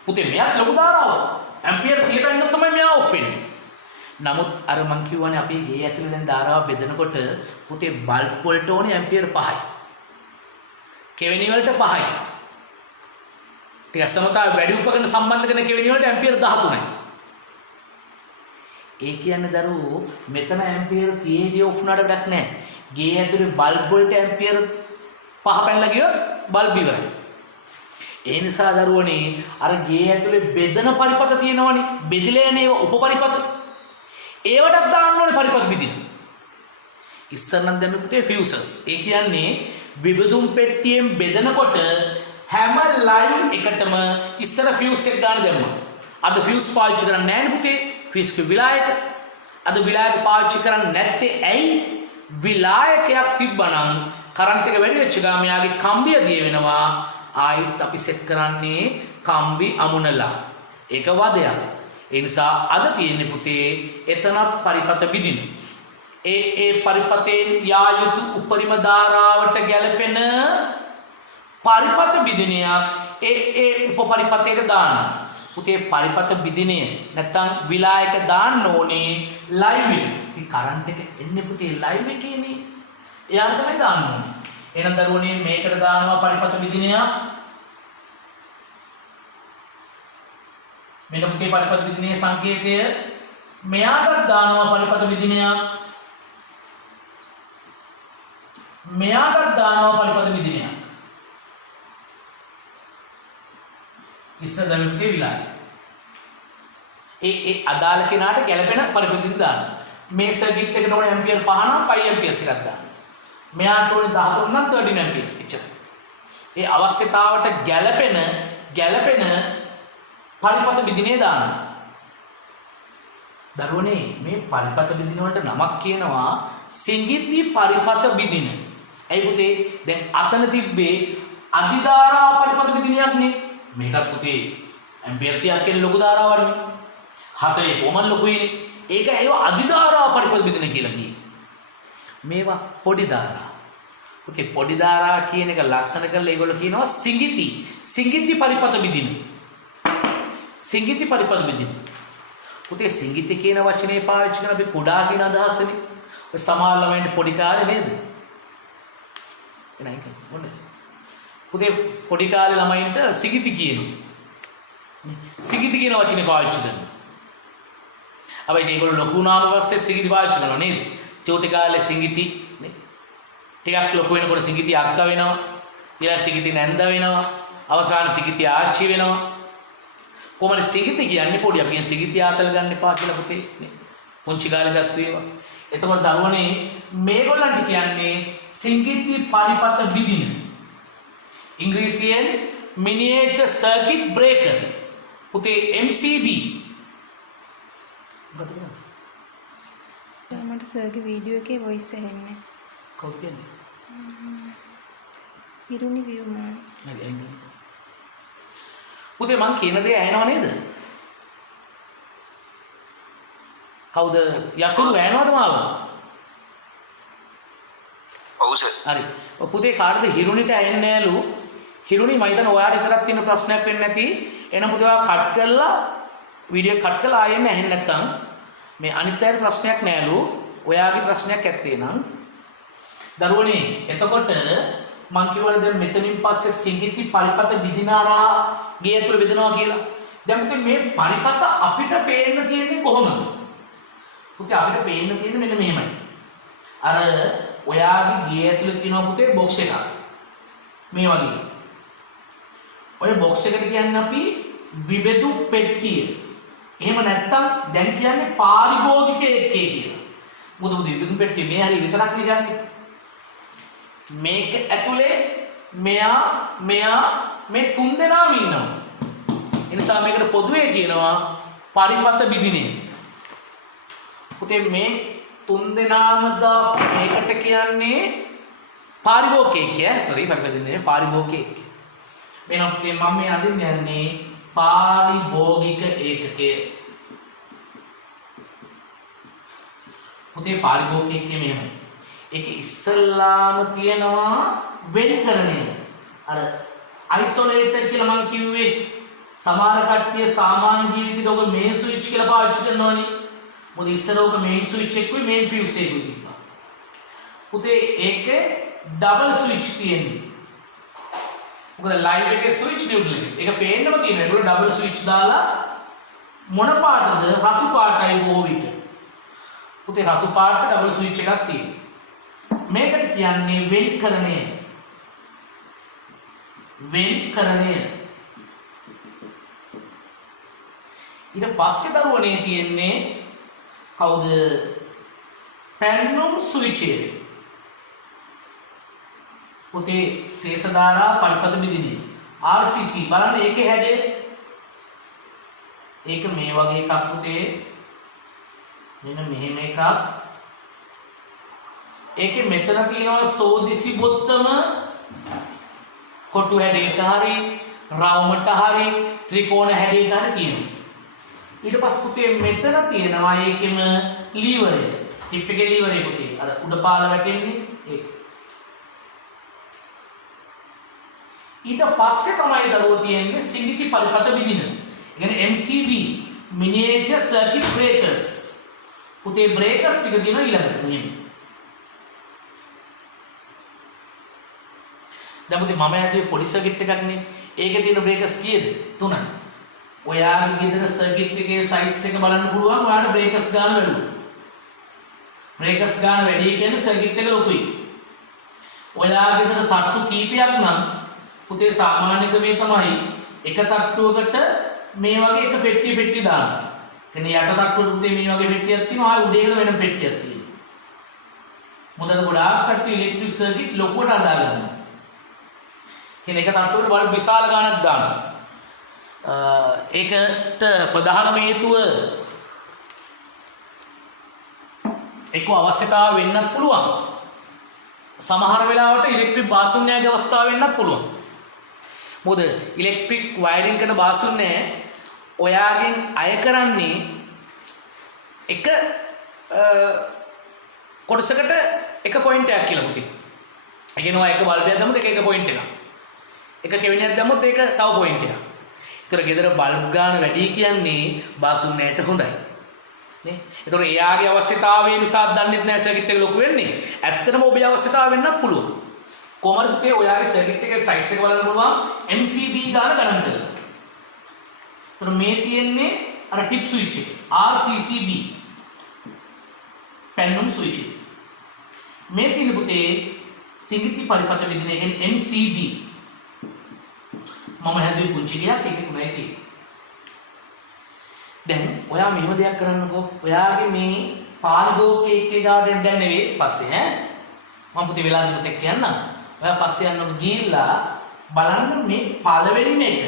පුතේ මෙයාත් ලොකු ධාරාවක්. ඇම්පියර් 30 පැන්නොත් තමයි මෙයා ඕෆ් වෙන්නේ. නමුත් අර මං කියවනේ අපේ ගේ ඇතුලේ දැන් ධාරාව බෙදනකොට පුතේ බල්බ් වලට ඕනේ ඇම්පියර් 5යි. කෙවෙනි වලට 5යි. ටික සමතාව වැඩි උපකරණ සම්බන්ධ කරන කෙවෙනි වලට ඇම්පියර් 13යි. ඒ කියන්නේ දරුවෝ මෙතන ඇම්පියර් 30 ඔෆ් වුණාට වැඩක් නැහැ. ගේ ඇතුලේ බල්බ් වලට ඇම්පියර් 5 පැනලා ගියොත් බල්බ් ඉවරයි. ඒ නිසා දරුවනේ අර ගේ ඇතුලේ බෙදන පරිපත තියෙනවනේ. බෙදිලා යන ඒවා උපපරිපත. ඒවටත් දාන්න ඕනේ පරිපත බෙදින. ඉස්සර නම් දැම්මේ පුතේ ෆියුසස්. ඒ කියන්නේ විබදුම් පෙට්ටියෙන් බෙදනකොට හැම ලයින් එකටම ඉස්සර ෆියුස් එක ගන්න දැම්මා. අද ෆියුස් පාවිච්චි කරන්නේ නැහැ නේ පුතේ. ෆියුස් ක විලායක. අද විලායක පාවිච්චි කරන්නේ නැත්තේ ඇයි? විලායකයක් තිබ්බනම් කරන්ට් එක වැඩි වෙච්ච ගාම යාගේ කම්බිය දිය වෙනවා. ආයිත් අපි සෙට් කරන්නේ කම්බි අමුණලා. ඒක වදයක්. ඒ නිසා අද තියෙන්නේ පුතේ එතනත් පරිපත බිදින. ඒ පරිපතේ යා යුතු උපරිම ධාරාවට ගැලපෙන පරිපත බිදිනයක් ඒ උපපරිපතයට දාන්න. පුතේ පරිපත බිදිනය නැත්තම් විලායක දාන්න ඕනේ ලයිව් එක. ඉතින් කරන්ට් එක එන්නේ පුතේ ලයිව් එකේනේ. එයාට තමයි දාන්න ඕනේ. එහෙනම් දරුවනේ මේකට දානවා පරිපත බිදිනයක්. මෙන්න පුතේ පරිපත බිදිනයේ සංකේතය. මෙයාටත් දානවා පරිපත බිදිනයක්. මෙයාටත් දානවා පරිපත බිදිනයක්. ඉස්සර දැම්මේ විලාය. ඒ අදාළ කෙනාට ගැළපෙන පරිපත බිදින දාන්න. මේ සර්කිට් එකට ඕනේ ඇම්පියර් 5 නම් 5 ඇම්පියර්ස් එකක් දාන්න. මෙයාට ඕනේ 13 නම් 13 ඇම්පියර්ස් එච්චර. ඒ අවශ්‍යතාවට ගැළපෙන පරිපත බිදිනේ දාන්න. දරුවනේ මේ පරිපත බිදින වලට නමක් කියනවා සිඟිති පරිපත බිදින. ඇයි පුතේ දැන් අතන තිබ්බේ අධිධාරා පරිපත බිදිනයක් නේ. මේකත් පුතේ ඇම්පියර් 30ක් කියන ලොකු ධාරාවක්නේ. 4 කොමන් ලොකුයිනේ. ඒක ඒව අධිධාරා පරිපත බිදින කියලා කියේ. මේවා පොඩි ධාරා. පුතේ පොඩි ධාරා කියන එක ලස්සන කරලා ඒගොල්ලෝ කියනවා සිඟිති පරිපත බිදින. සිඟිති පරිපත බිදින. පුතේ සිඟිති කියන වචනේ පාවිච්චි කරන අපි කුඩා කියන අදහසනේ. ඔය සමහර ළමයින්ට පොඩි කාලේ නේද? එනයි මොන්නේ. පුතේ පොඩි කාලේ ළමයින්ට සිඟිති කියනවා. සිඟිති කියන වචනේ පාවිච්චි කරනවා. හැබැයි ඒගොල්ලෝ ලොකු වුණාම පස්සේ සිඟිති පාවිච්චි කරනවා නේද? චූටි කාලේ සිඟිති නේ. ටිකක් ලොකු වෙනකොට සිඟිති අක්කා වෙනවා. ඊළඟ සිඟිති නැන්ද වෙනවා. අවසාන සිඟිති ආච්චි වෙනවා. කොහමද සිඟිති කියන්නේ පොඩි අපි කියන සිඟිති ආතල් ගන්න එපා කියලා පුතේ නේ. පුංචි කාලේ ගත්ත ඒවා. එතකොට දරුවනේ මේගොල්ලන්ට කියන්නේ සිඟිති පරිපත බිදින. ඉංග්‍රීසියෙන් miniature circuit breaker. පුතේ MCB. සර් මට සර්ගේ වීඩියෝ එකේ වොයිස් ඇහෙන්නේ. කවුද කියන්නේ? හිරුනි වියුමාන. හරි අයින්. පුතේ මං කියන දේ ඇහෙනව නේද? කවුද යසුරු ඇහෙනවද මාව? ඔව් සර්. හරි. පුතේ කාටද හිරුනිට ඇහෙන්නේ නැලු? හිරුනි මම හිතන ඔයාලට විතරක් තියෙන ප්‍රශ්නයක් වෙන්නේ නැති. එහෙනම් පුතේ ඔයා කට් කරලා වීඩියෝ කට් කරලා ආයෙත් ඇහෙන්නේ නැත්තම් මේ අනිත් අයට ප්‍රශ්නයක් නැලු. ඔයාගේ ප්‍රශ්නයක් ඇත්තේ නම් දරුවනේ එතකොට මං කියවල දැන් මෙතනින් පස්සේ සිඟිති පරිපත බිදිනාරා ගේ ඇතුළ බෙදනවා කියලා. දැන් පුතේ මේ පරිපත අපිට පේන්න තියෙන්නේ කොහොමද? පුතේ අපිට පේන්න තියෙන්නේ මෙන්න මෙහෙමයි. අර ඔයාගේ ගේ ඇතුළේ තියෙනවා පුතේ බොක්ස් එකක්. මේ වගේ. ඔය බොක්ස් එකට කියන්නේ අපි විබෙදු පෙට්ටිය. එහෙම නැත්තම් දැන් කියන්නේ පාරිභෝගික එකේ කියලා. මොකද විබෙදු පෙට්ටිය මේ හරිය විතරක් නේ. මේක ඇතුලේ මෙයා මේ තුන් දෙනාම ඉන්නවා. ඒ නිසා මේකට පොදුවේ කියනවා පරිපත බිදිනේ. පුතේ මේ තුන් දෙනාම මේකට කියන්නේ පාරිභෝගිකයෙක්. සෝරි පරිපදින්නේ පාරිභෝගිකයෙක්. වෙනත් මම මේ අදින් යන්නේ පාරිභෝගික ඒකකය. පුතේ පාරිභෝගික එකේ මෙහෙමයි. ඒක ඉස්සල්ලාම තියෙනවා වෙන්කරණය. අර අයිසොලේටර් කියලා මම කිව්වේ සමහර කට්ටිය සාමාන්‍ය ජීවිතේට ඔබ මේන් ස්විච් කියලා පාවිච්චි කරනවනේ. මොකද ඉස්සර ඔබ මේන් ස්විච් එකකුයි මේන් ෆියුස් එකකුයි තිබ්බා. පුතේ ඒකේ ඩබල් ස්විච් තියෙන්නේ. මොකද ලයිව් එකේ ස්විච් නියුට්‍රල් එකේ. ඒක පේන්නම තියෙනවා. ඒක ඩබල් ස්විච් දාලා මොන පාටද? රතු පාටයි බොහෝ විට. පුතේ රතු පාට ඩබල් ස්විච් එකක් තියෙනවා. මේකට කියන්නේ වෙන්කරණය. වෙන්කරණය. ඊට පස්සේ දරුවනේ තියෙන්නේ කවුද? පැන්නුම් ස්විචය. පුතේ ශේෂ ධාරා පරිපත බිදිනේ RCC බලන්න ඒකේ හැඩය. ඒක මේ වගේ එකක් පුතේ. මෙන්න මෙහෙම එකක්. ඒකේ මෙතන තියෙනවා සෝදිසි බොත්තම කොටු හැඩයට හරි රවුමට හරි ත්‍රිකෝණ හැඩයට හරි තියෙනවා. ඊට පස්සේ පුතේ මෙතන තියෙනවා ඒකෙම ලීවරය. ටිප් එකේ ලීවරය පුතේ. අර උඩ පාල වැටෙන්නේ ඒක. ඊට පස්සේ තමයි දරුවෝ තියෙන්නේ සිඟිති පරිපත බිදින. ඒ කියන්නේ MCB miniature circuit breakers. පුතේ breakers ටික දින ඊළඟට මෙන්න. දැන් පුතේ මම ඇදුවේ පොඩි සර්කිට් එකක් නේ. ඒකේ තියෙන breakers කීයද? 3යි. ඔයාගේ ගෙදර සර්කිට් එකේ සයිස් එක බලන්න පුළුවන්. ඔයාලට breakers ගන්න වැඩි. breakers ගන්න වැඩි කියන්නේ සර්කිට් එක ලොකුයි. ඔයාගේ ගෙදර තට්ටු කීපයක් නම් පුතේ සාමාන්‍ය ක්‍රමේ තමයි එක තට්ටුවකට මේ වගේ එක පෙට්ටි දාන්න. එන්නේ යට තට්ටුවට පුතේ මේ වගේ පෙට්ටියක් තියෙනවා. ආයෙ උඩේ වෙන පෙට්ටියක් තියෙනවා. මොකද ගොඩාක් කට්ටිය ඉලෙක්ට්‍රික් සර්කිට් ලොකුවට අදා ගන්නවා. කියන්නේ එක තට්ටුවකට බලන්න විශාල ගාණක් දානවා. ඒකට ප්‍රධානම හේතුව එක්ක අවශ්‍යතාව වෙන්නත් පුළුවන්. සමහර වෙලාවට ඉලෙක්ට්‍රික් බාසුන්‍යයේ අවස්ථාව වෙන්නත් පුළුවන්. මොකද ඉලෙක්ට්‍රික් වයරින් කරන බාසුන්‍ය ඔයාගෙන් අය කරන්නේ එක කොටසකට එක පොයින්ට් එකක් කියලා පුතේ. ඒ කියනවා එක බල්බයක් දැම්මොත් ඒක එක පොයින්ට් එකක්. එක කෙවිනියක් දැම්මොත් ඒක තව පොයින්ට් එකක්. ඒතර ගෙදර බල්බ් ගාන වැඩි කියන්නේ බාසුන්‍යයට හොඳයි. නේ? ඒතර එයාගේ අවශ්‍යතාවය නිසා දන්නෙත් නැහැ සර්කිට් එක ලොකු වෙන්නේ. ඇත්තටම ඔබේ අවශ්‍යතාව වෙන්නත් පුළුවන්. කොහමද පුතේ ඔයාගේ සර්කිට් එකේ සයිස් එක බලන්න පුළුවන් MCB ගාන ගණන් කරලා. ඒතර මේ තියෙන්නේ අර ටිප් ස්විච් එක RCCB පැන්නුම් ස්විච් එක. මේ තියෙන පුතේ සිඟිති පරිපත විදින එක MCB. මම හැදුවේ පුංචි ගයක් ඒක තුනයි තියෙන්නේ. දැන් ඔයා මෙහෙම දෙයක් කරන්නකෝ. ඔයාගේ මේ පාරිභෝගික එකේ ගාඩෙන් දැන් නෙවෙයි පස්සේ ඈ. මම පුතේ වෙලාදී පුතෙක් කියන්නම්. ඔයා පස්සේ යන්නකො ගිහිල්ලා බලන්න මේ පළවෙනි මේක.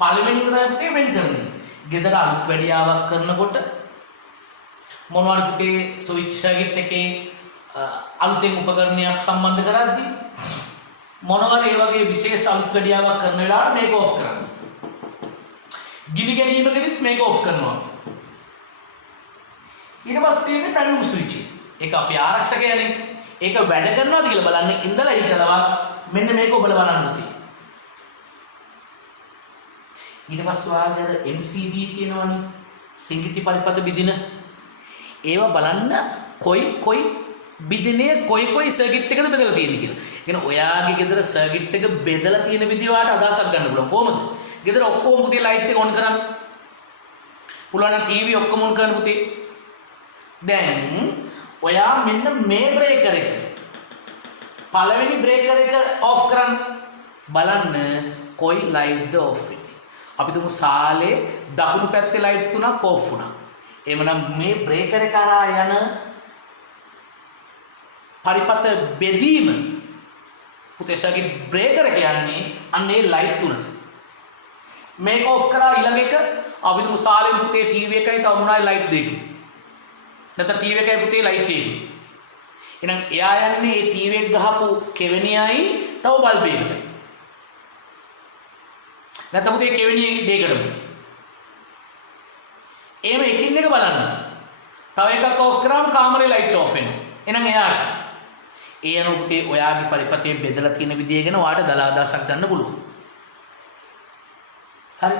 පළවෙනි එක තමයි පුතේ වෙන් කරන්නේ. ගෙදර අලුත් වැඩියාවක් කරනකොට මොනවාරි පුතේ ස්විච් සර්කිට් එකේ අලුතෙන් උපකරණයක් සම්බන්ධ කරද්දී මොනවාරි ඒ වගේ විශේෂ අලුත් වැඩියාවක් කරන වෙලාවට මේක ඔෆ් කරන්න. ගිනි ගැනීමකදීත් මේක ඔෆ් කරනවා. ඊට පස්සේ තියෙන්නේ පැන්නුම් ස්විච් එක. ඒක අපි ආරක්ෂකයනේ. ඒක වැඩ කරනවාද කියලා බලන්න ඉඳලා හිටලවත් මෙන්න මේක ඔබලා බලන්න තියෙන්නේ. ඊට පස්සේ වාගේ අර MCB කියනවනේ සිඟිති පරිපත බිදින. ඒවා බලන්න කොයි බිදිනේ කොයි සර්කිට් එකද බෙදලා තියෙන්නේ කියලා. කියන ඔයාගේ ගෙදර සර්කිට් එක බෙදලා තියෙන විදිය වාට අදහසක් ගන්න පුළුවන්. කොහමද? ගෙදර ඔක්කොම පුතේ ලයිට් එක ඔන් කරන්න. පුළුවන් නම් ටීවී ඔක්කොම ඔන් කරන්න පුතේ. දැන් ඔයා මෙන්න මේ බ්‍රේකර් එක පළවෙනි බ්‍රේකර් එක ඔෆ් කරන්න. බලන්න කොයි ලයිට්ද ඔෆ් වෙන්නේ. අපි තුමු සාලේ දකුණු පැත්තේ ලයිට් තුනක් ඕෆ් වුණා. එහෙමනම් මේ බ්‍රේකර් එක කරා යන පරිපත බෙදීම පුතේ සර්කිට් බ්‍රේකර් එක යන්නේ අන්න ඒ ලයිට් තුනට. මේක ඕෆ් කරා ඊළඟ එක අපි තුමු සාලේ පුතේ ටීවී එකයි තව මොනවායි ලයිට් දෙක. නැත්නම් ටීවී එකයි පුතේ ලයිට් එක. එහෙනම් එයා යන්නේ මේ ටීවී එක ගහපු කෙවෙනියයි තව බල්බ් එකකට. නැත්නම් පුතේ කෙවෙනිය දෙකටම. එහෙම එකින් එක බලන්න. තව එකක් ඕෆ් කරාම කාමරේ ලයිට් ඕෆ් වෙනවා. එහෙනම් එයාට ඒ අනුව පුතේ ඔයාගේ පරිපතේ බෙදලා තියෙන විදිය ගැන ඔයාට දලා අදහසක් ගන්න පුළුවන්. හරි.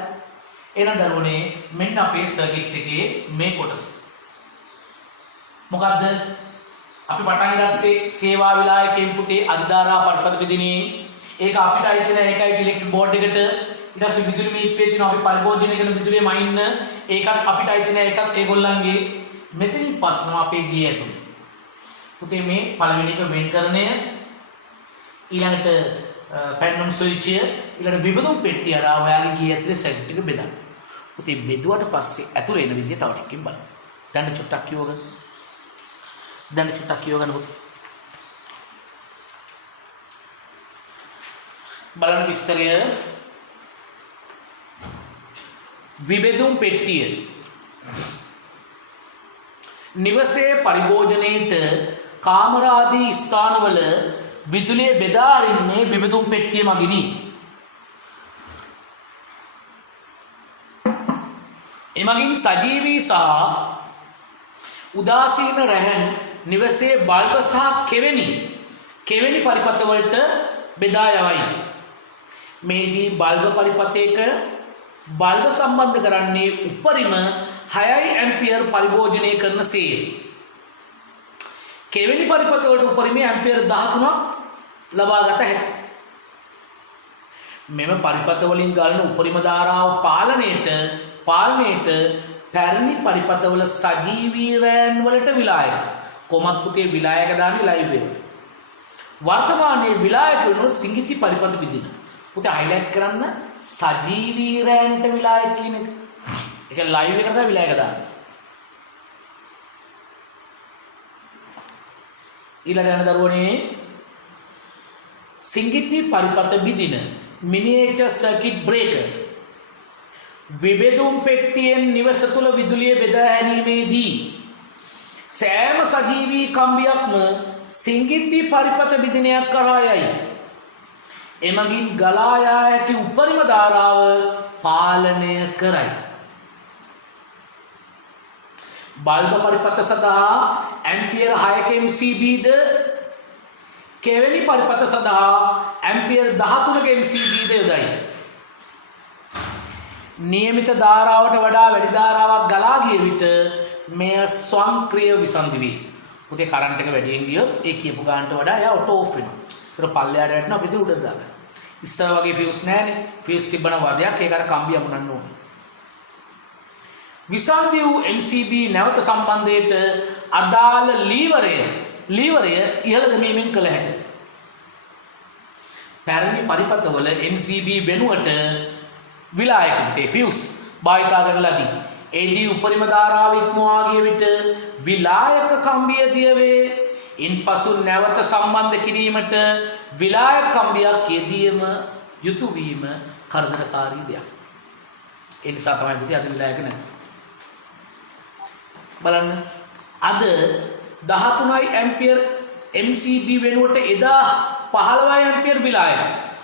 එහෙනම් දරුවනේ මෙන්න අපේ සර්කිට් එකේ මේ කොටස. මොකද්ද? අපි පටන් ගත්තේ සේවා විලායකයෙන් පුතේ අධිධාරා පරිපත බෙදිනේ. ඒක අපිට අයිති නැහැ. ඒකයි ඉලෙක්ට්‍රික් බෝඩ් එකට. ඊට පස්සේ විදුලි මීටරේ තියෙන අපි පරිභෝජනය කරන විදුලිය මයින්න. ඒකත් අපිට අයිති නැහැ. ඒකත් ඒගොල්ලන්ගේ. මෙතනින් පස්සම අපේ ගිය ඇතුළේ. පුතේ මේ පළවෙනි එක වෙන්කරණය ඊළඟට පැන්නම් ස්විච් ඊළඟට විබඳුම් පෙට්ටිය අරා ඔයාගේ ගිය ඇතුලේ සර්කිට් එක බෙදන්න. පුතේ බෙදුවට පස්සේ ඇතුලේ එන විදිය තව ටිකකින් බලන්න. දැන් චුට්ටක් කියවගන්න. දැන් චුට්ටක් කියවගන්න පුතේ. බලන්න විස්තරය. විබඳුම් පෙට්ටිය නිවසේ පරිභෝජනයේට කාමර ආදී ස්ථානවල විදුලිය බෙදා අරින්නේ විබඳුම් පෙට්ටිය මගිනි. එමගින් සජීවී සහ උදාසීන රැහන් නිවසේ බල්බ සහ කෙවෙනි පරිපතවලට බෙදා යවයි. මේදී බල්බ පරිපතයක බල්බ සම්බන්ධ කරන්නේ උපරිම 6 ඇම්පියර් පරිභෝජනය කරනසේ. කෙවෙනි පරිපතවලට උපරිම ඇම්පියර් 13ක් ලබා ගත හැකියි. මෙම පරිපත වලින් ගලන උපරිම ධාරාව පාලනයේට පැරණි පරිපතවල සජීවී රෑන් වලට විලායක. කොමත් පුතේ විලායක දාන්නේ ලයිව් එකට. වර්තමානයේ විලායක වෙනුව සිඟිති පරිපත විදින. පුතේ හයිලයිට් කරන්න සජීවී රෑන්ට විලායක කියන එක. ඒක ලයිව් එකට තමයි විලායක දාන්නේ. ඊළඟ යන දරුවනේ සිඟිති පරිපත විදින මිනියේචර් සර්කිට් බ්‍රේකර් විබෙදුම් පෙට්ටියෙන් නිවස තුළ විදුලිය බෙදා හැරීමේදී සෑම සජීවී කම්බියක්ම සිඟිති පරිපත විදිනයක් කරා යයි. එමගින් ගලා යා ඇති උපරිම ධාරාව පාලනය කරයි. බල්බ පරිපත සඳහා ඇම්පියර් 6ක MCB ද කෙවෙනි පරිපත සඳහා ඇම්පියර් 13ක MCB ද යොදයි. නියමිත ධාරාවට වඩා වැඩි ධාරාවක් ගලා ගිය විට මෙය ස්වයංක්‍රීය විසන්ධි වේ. පුතේ කරන්ට් එක වැඩියෙන් ගියොත් ඒ කියපු ගානට වඩා එයා ඔටෝ ඔෆ් වෙනවා. ඒක පල්ලෙහාට වැටෙනවා පිටු උඩට දාගන්න. ඉස්සර වගේ ෆියුස් නැහැනේ. ෆියුස් තිබ්බන වදයක් ඒක අර කම්බිය අමුණන්න ඕනේ. විසන්ධි වූ MCB නැවත සම්බන්ධයට අදාළ ලීවරය ඉහළ දැමීමෙන් කළ හැකියි. පැරණි පරිපතවල MCB වෙනුවට විලායක පුතේ ෆියුස් භාවිතා කරන ලදී. එදී උපරිම ධාරාව ඉක්මවා ගිය විට විලායක කම්බිය දියවේ. ඉන්පසු නැවත සම්බන්ධ කිරීමට විලායක කම්බියක් යෙදීම යුතු වීම කරදරකාරී දෙයක්. ඒ නිසා තමයි පුතේ අද විලායක නැත්තේ. බලන්න අද 13යි ඇම්පියර් MCB වෙනුවට එදා 15යි ඇම්පියර් විලායක.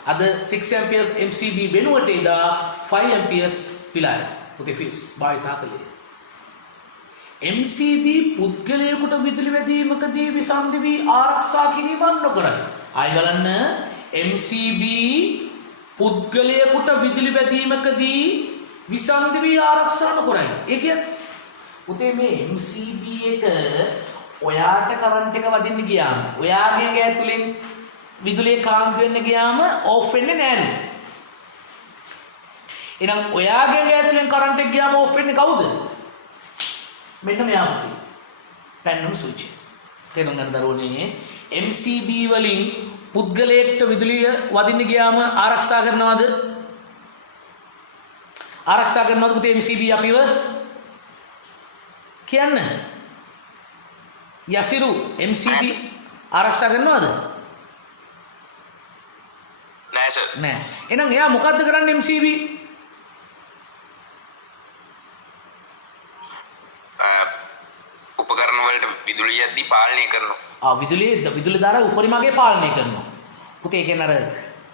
අද 6 ඇම්පියර්ස් MCB වෙනුවට එදා 5 ඇම්පියර්ස් විලායක. පුතේ ෆියුස් භාවිතා කළේ. MCB පුද්ගලයෙකුට විදුලි වැදීමකදී විසන්ධි වී ආරක්ෂා කිරීමක් නොකරයි. ආයි බලන්න MCB පුද්ගලයෙකුට විදුලි වැදීමකදී විසන්ධි වී ආරක්ෂා නොකරයි. ඒ කියන්නේ පුතේ මේ MCB එක ඔයාට කරන්ට් එක වදින්න ගියාම ඔයාගේ ගේ ඇතුලෙන් විදුලිය කාන්ති වෙන්න ගියාම ඕෆ් වෙන්නේ නැහැ. එහෙනම් ඔයාගේ ගේ ඇතුලෙන් කරන්ට් එක ගියාම ඕෆ් වෙන්නේ කවුද? මෙන්න මෙයා පුතේ. පැන්නම් ස්විච්. තේරුම් ගන්න දරුවනේ MCB වලින් පුද්ගලයෙක්ට විදුලිය වදින්න ගියාම ආරක්ෂා කරනවද? ආරක්ෂා කරනවද පුතේ MCB අපිව? කියන්න. යසිරු MCB ආරක්ෂා කරනවද? නෑ සර්. නෑ. එහෙනම් එයා මොකද්ද කරන්නේ MCB? උපකරණ වලට විදුලිය යද්දී පාලනය කරනවා. විදුලි දාරා උපරිමගේ පාලනය කරනවා. පුතේ ඒ කියන්නේ අර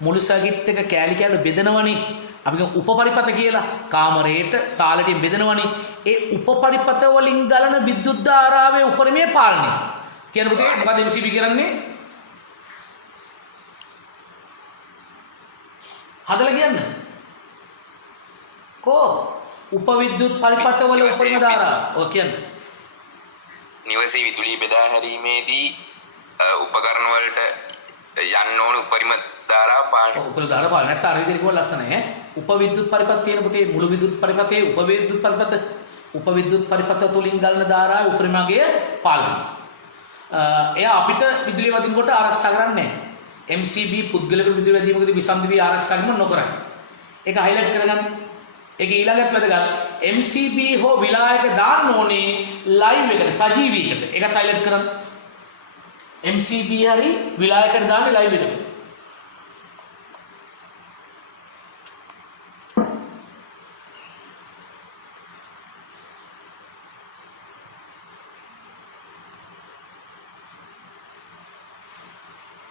මුළු සර්කිට් එක කෑලි කෑලි බෙදනවනේ. අපි කියමු උපපරිපත කියලා. කාමරේට සාලටින් බෙදනවනේ. ඒ උපපරිපත වලින් ගලන විද්‍යුත් ධාරාවේ උපරිමයේ පාලනය. කියන පුතේ මොකද MCB කරන්නේ? හදලා කියන්න. කෝ උපවිද්‍යුත් පරිපත වල උපරිම ධාරාව. ඔය කියන්න. නිවසේ විදුලිය බෙදා හැරීමේදී උපකරණ වලට යන්න ඕන උපරිම ධාරාව පාලනය. උපරිම ධාරාව පාලනය. නැත්නම් අර විදිහට කිව්ව ලස්සන ඈ. උපවිද්‍යුත් පරිපත තියෙන පුතේ මුළු විද්‍යුත් පරිපතේ උපවිද්‍යුත් පරිපත තුලින් ගලන ධාරාවේ උපරිමගේ පාලනය. එයා අපිට විදුලිය වදිනකොට ආරක්ෂා කරන්නේ නැහැ. MCB පුද්ගලික විදුලිය වැදීමකදී විසන්ධි ආරක්ෂා කිරීම නොකරයි. ඒක හයිලයිට් කරගන්න. ඒක ඊළඟට වැදගත්. MCB හෝ විලායක දාන්න ඕනේ ලයිව් එකට සජීවීකට. ඒකත් හයිලයිට් කරන්න. MCB හරි විලායකට දාන්නේ ලයිව් එකට.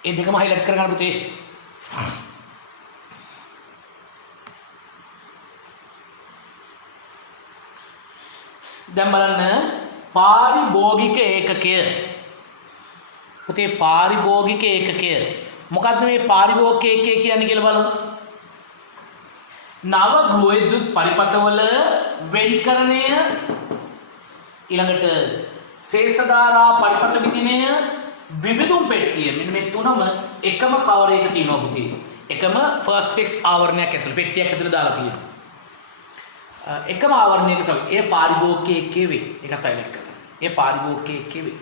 ඒ දෙකම හයිලයිට් කරගන්න පුතේ. දැන් බලන්න පාරිභෝගික ඒකකය. පුතේ පාරිභෝගික ඒකකය. මොකද්ද මේ පාරිභෝගික ඒකකය කියන්නේ කියලා බලමු. නව ගෘහ විද්‍යුත් පරිපථවල වෙන්කරණය ඊළඟට ශේෂ ධාරා පරිපථ විදිනය විවිධුම් පෙට්ටිය මෙන්න මේ තුනම එකම කවරයක තියෙනවා පුතේ. එකම ෆර්ස්ට් ෆික්ස් ආවරණයක් ඇතුළේ පෙට්ටියක් ඇතුළේ දාලා තියෙනවා. එකම ආවරණයක සම ඒ පාරිභෝගික ඒකකයේ වේ. ඒකත් හයිලයිට් කරගන්න. ඒ පාරිභෝගික ඒකකයේ වේ.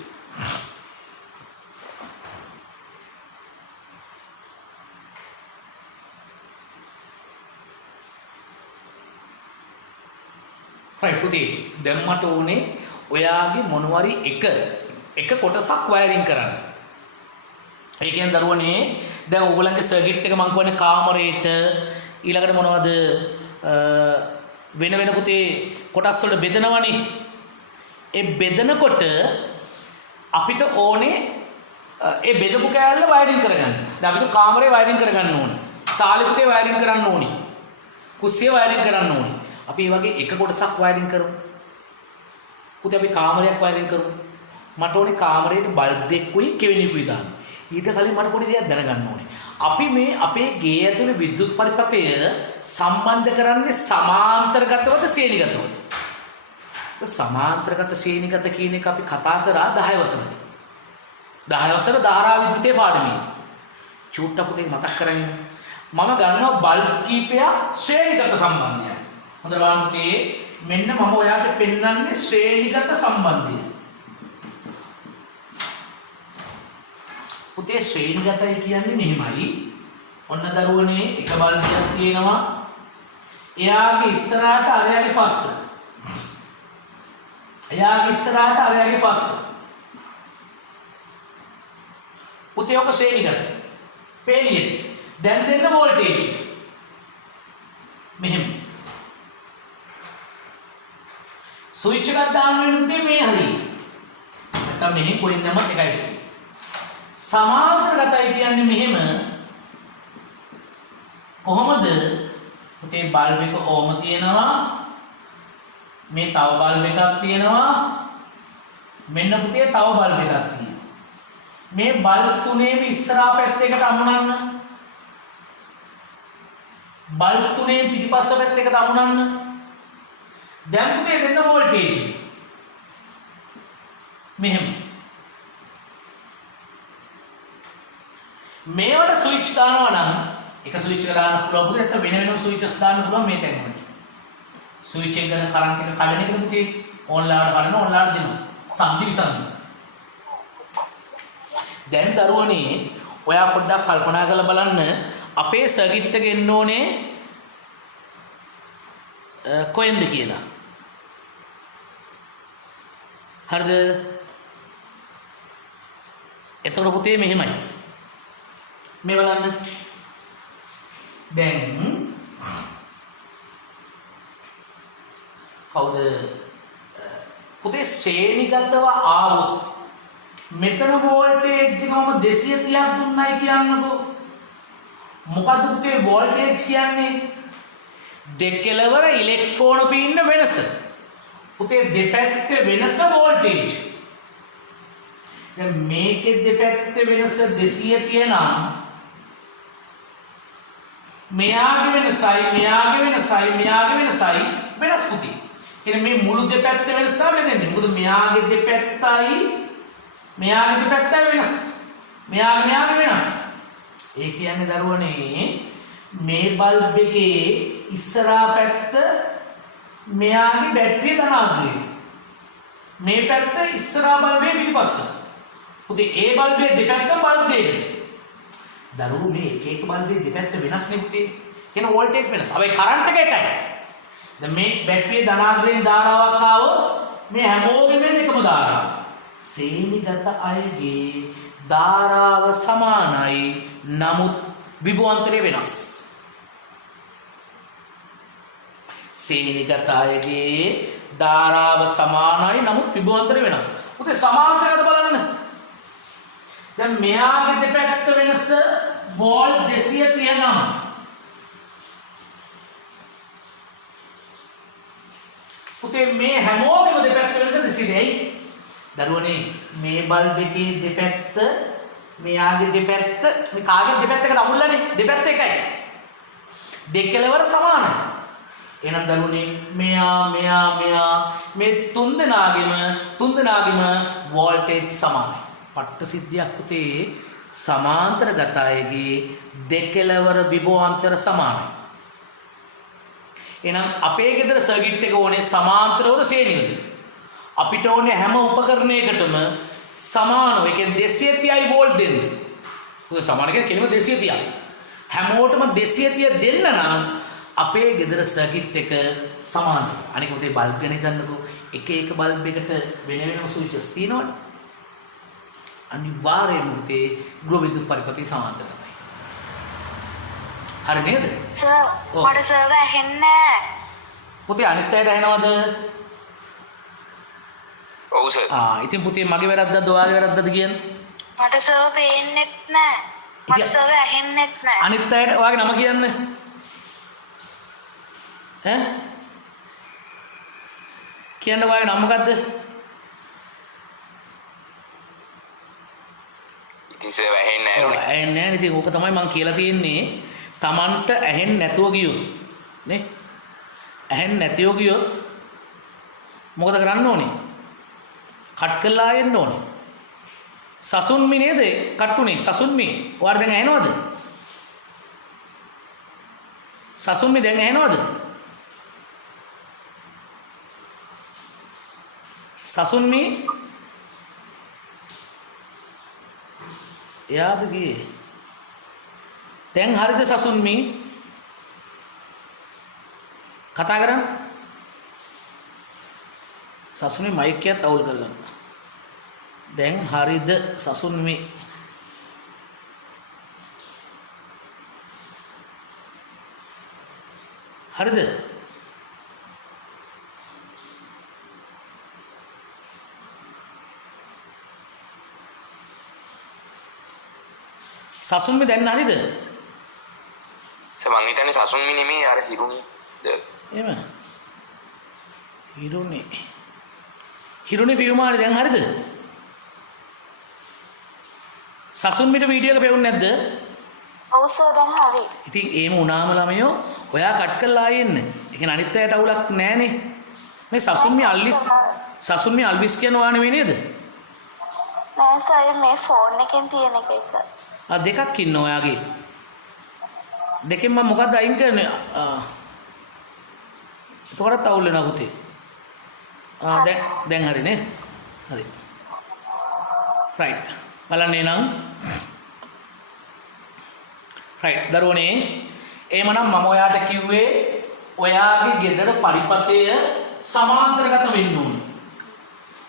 right පුතේ දැන් මට ඕනේ ඔයාගේ මොනවාරි එක කොටසක් වයරින් කරන්න. ඒ කියන්නේ දරුවනේ දැන් ඕගොල්ලන්ගේ සර්කිට් එක මම කියන්නේ කාමරේට ඊළඟට මොනවද වෙන පුතේ කොටස් වලට බෙදනවනේ. ඒ බෙදනකොට අපිට ඕනේ ඒ බෙදපු කෑල්ල වයරින් කරගන්න. දැන් අපිට කාමරේ වයරින් කරගන්න ඕනේ. සාලේ පුතේ වයරින් කරන්න ඕනේ. කුස්සිය වයරින් කරන්න ඕනේ. අපි මේ වගේ එක කොටසක් වයරින් කරමු. පුතේ අපි කාමරයක් වයරින් කරමු. මට ඕනේ කාමරේට බල්බ් දෙකකුයි කෙවිනිකුයි දාන්න. ඊට කලින් මට පොඩි දෙයක් දැනගන්න ඕනේ. අපි මේ අපේ ගේ ඇතුලේ විද්‍යුත් පරිපථය සම්බන්ධ කරන්නේ සමාන්තරගතවද ශ්‍රේණිගතවද? සමාන්තරගත ශ්‍රේණිගත කියන එක අපි කතා කරා 10 වසරේදී. 10 වසර ධාරා විද්‍යුතේ පාඩමේ. චූට්ට පුතේ මතක් කරගන්න. මම ගන්නවා බල්බ් කීපයක් ශ්‍රේණිගත සම්බන්ධය. හොඳට බලන්න පුතේ මෙන්න මම ඔයාලට පෙන්වන්නේ ශ්‍රේණිගත සම්බන්ධය. පුතේ ශ්‍රේණිගතයි කියන්නේ මෙහෙමයි. ඔන්න දරුවනේ එක බල්බයක් තියෙනවා. එයාගේ ඉස්සරහට අරයාගේ පස්ස. එයාගේ ඉස්සරහට අරයාගේ පස්ස. පුතේ ඔක ශ්‍රේණිගත. පේන්නේ. දැන් දෙන්න වෝල්ටේජ්. මෙහෙම. ස්විච් එකක් දාන්න වෙනුනේ මේ හරිය. නැත්නම් මෙහෙ කොහෙන්දම එකයි. සමාන්තරගතයි කියන්නේ මෙහෙම කොහොමද? පුතේ බල්බ් එක ඕම තියෙනවා. මේ තව බල්බ් එකක් තියෙනවා. මෙන්න පුතේ තව බල්බ් එකක් තියෙනවා. මේ බල්බ් තුනේම ඉස්සරහා පැත්තකට අමුණන්න. බල්බ් තුනේ පිටිපස්ස පැත්තකට අමුණන්න. දැන් පුතේ දෙන්න වෝල්ටේජ්. මෙහෙම. මේවට ස්විච් දානවා නම් එක ස්විච් එක දාන්න පුළුවන් පුතේ නැත්නම් වෙන වෙනම ස්විචස් දාන්න පුළුවන් මේ තැන් වලට. ස්විච් එක ගන්න කරන්ට් එක කඩන එක පුතේ ඕන්ලාට කඩන ඕන්ලාට දෙනවා. සම්දි විසන්දි. දැන් දරුවනේ ඔයා පොඩ්ඩක් කල්පනා කරලා බලන්න අපේ සර්කිට් එක එන්න ඕනේ කොහෙන්ද කියලා. හරිද? එතකොට පුතේ මෙහෙමයි. මේ බලන්න. දැන් කවුද පුතේ ශ්‍රේණිගතව ආවොත් මෙතන වෝල්ටේජ් එකම 230ක් දුන්නයි කියන්නකෝ. මොකද්ද පුතේ වෝල්ටේජ් කියන්නේ? දෙකලවර ඉලෙක්ට්‍රෝන පින්න වෙනස. පුතේ දෙපැත්තේ වෙනස වෝල්ටේජ්. දැන් මේකේ දෙපැත්තේ වෙනස 230 නම් මෙයාගේ වෙනසයි මෙයාගේ වෙනසයි මෙයාගේ වෙනසයි වෙනස් පුතේ. කියන්නේ මේ මුළු දෙපැත්තේ වෙනස තමයි දෙන්නේ. මොකද මෙයාගේ දෙපැත්තයි මෙයාගේ දෙපැත්තයි වෙනස්. මෙයාගේ වෙනස්. ඒ කියන්නේ දරුවනේ මේ බල්බ් එකේ ඉස්සරහා පැත්ත මෙයාගේ බැටරිය ධනාත්මකයි. මේ පැත්ත ඉස්සරහා බල්බේ පිටිපස්ස. පුතේ ඒ බල්බේ දෙපැත්තම බල්බ් දෙකයි. දරුවෝ මේ එක බල්බේ දෙපැත්ත වෙනස් නේ පුතේ. කියන වෝල්ටේජ් වෙනස්. හැබැයි කරන්ට් එක එකයි. දැන් මේ බැටරිය ධනාත්මකයෙන් ධාරාවක් ආවොත් මේ හැමෝගෙම වෙන එකම ධාරාව. ශ්‍රේණිගත අයගේ ධාරාව සමානයි. නමුත් විභවාන්තරය වෙනස්. ශ්‍රේණිගත අයගේ ධාරාව සමානයි. නමුත් විභවාන්තරය වෙනස්. පුතේ සමාන්තරගත බලන්න. දැන් මෙයාගේ දෙපැත්ත වෙනස වෝල්ට් 230 නම් පුතේ මේ හැමෝගෙම දෙපැත්ත වෙනස 230යි. දරුවනේ මේ බල්බ් එකේ දෙපැත්ත මෙයාගේ දෙපැත්ත මේ කාගේ දෙපැත්තකට අමුල්ලානේ දෙපැත්ත එකයි. දෙකලවර සමානයි. එහෙනම් දරුවනේ මෙයා මේ තුන්දෙනාගේම වෝල්ටේජ් සමානයි. පට්ට සිද්ධියක් පුතේ සමාන්තරගත අයගේ දෙකලවර විභවාන්තර සමානයි. එහෙනම් අපේ ගෙදර සර්කිට් එක ඕනේ සමාන්තරවද ශ්‍රේණියද? අපිට ඕනේ හැම උපකරණයකටම සමානව ඒ කියන්නේ 230යි වෝල්ට් දෙන්න. මොකද සමාන කියන්නේ කෙලිම 230යි. හැමෝටම 230 දෙන්න නම් අපේ ගෙදර සර්කිට් එක සමානයි. අනික උදේ බල්බ් ගැන හිතන්නකෝ. එක බල්බ් එකට වෙනම ස්විචස් තියෙනවනේ. අනිවාර්යයෙන්ම උදේ ගෘහ විද්‍යුත් පරිපථය සමාන්තරයි. හරි නේද? සර් මට සර්ව ඇහෙන්නේ නැහැ. පුතේ අනිත් අයට ඇහෙනවද? ඔව් සර්. ඉතින් පුතේ මගේ වැරද්දක්ද ඔයාගේ වැරද්දක්ද කියන්නේ? මට සර්ව පේන්නෙත් නැහැ. මට සර්ව ඇහෙන්නෙත් නැහැ. අනිත් අයට ඔයාගේ නම කියන්න. කියන්න ඔයාගේ නම මොකද්ද? ඉතින් සර් ඇහෙන්නේ නැහැ. ඇහෙන්නේ නැහැ. ඉතින් ඕක තමයි මම කියලා තියෙන්නේ. Tamanට ඇහෙන්නේ නැතුව ගියොත් නේ? ඇහෙන්නේ නැතිව ගියොත් මොකද කරන්න ඕනේ? කට් කරලා ආයෙන්න ඕනේ. සසුන්මි නේද? කට්ටුනේ සසුන්මි. ඔයාලා දැන් ඇහෙනවද? සසුන්මි දැන් ඇහෙනවද? සසුන්මි එයාද ගියේ? දැන් හරිද සසුන්මි? කතා කරන්න. සසුන්මි මයික් එකත් අවුල් කරගන්න. දැන් හරිද සසුන්මි? හරිද? සසුන්මි දැන් හරිද? සර් මං හිතන්නේ සසුන්මි නෙමෙයි අර හිරුනිද? එහෙම. හිරුනේ පියුමානේ දැන් හරිද? සසුන්මිට වීඩියෝ එක පෙවුන්නේ නැද්ද? ඔව් සර් දැන් හරි. ඉතින් එහෙම වුණාම ළමයෝ ඔයා කට් කරලා ආයෙන්න. ඒ කියන්නේ අනිත් අයට අවුලක් නැහනේ. මේ සසුන්මි අල්විස් කියන ඔයා නෙවෙයි නේද? නෑ සර් මේ ෆෝන් එකෙන් තියෙන එක ඒක. දෙකක් ඉන්න ඔයාගේ. දෙකෙන් මම මොකද්ද අයින් කරන්නේ? එතකොටත් අවුල් වෙනවා පුතේ. දැන් හරි නේ? හරි. රයිට්. බලන්න එනම්. රයිට්. දරුවනේ එහෙමනම් මම ඔයාට කිව්වේ ඔයාගේ ගෙදර පරිපතය සමාන්තරගත වෙන්න ඕනේ.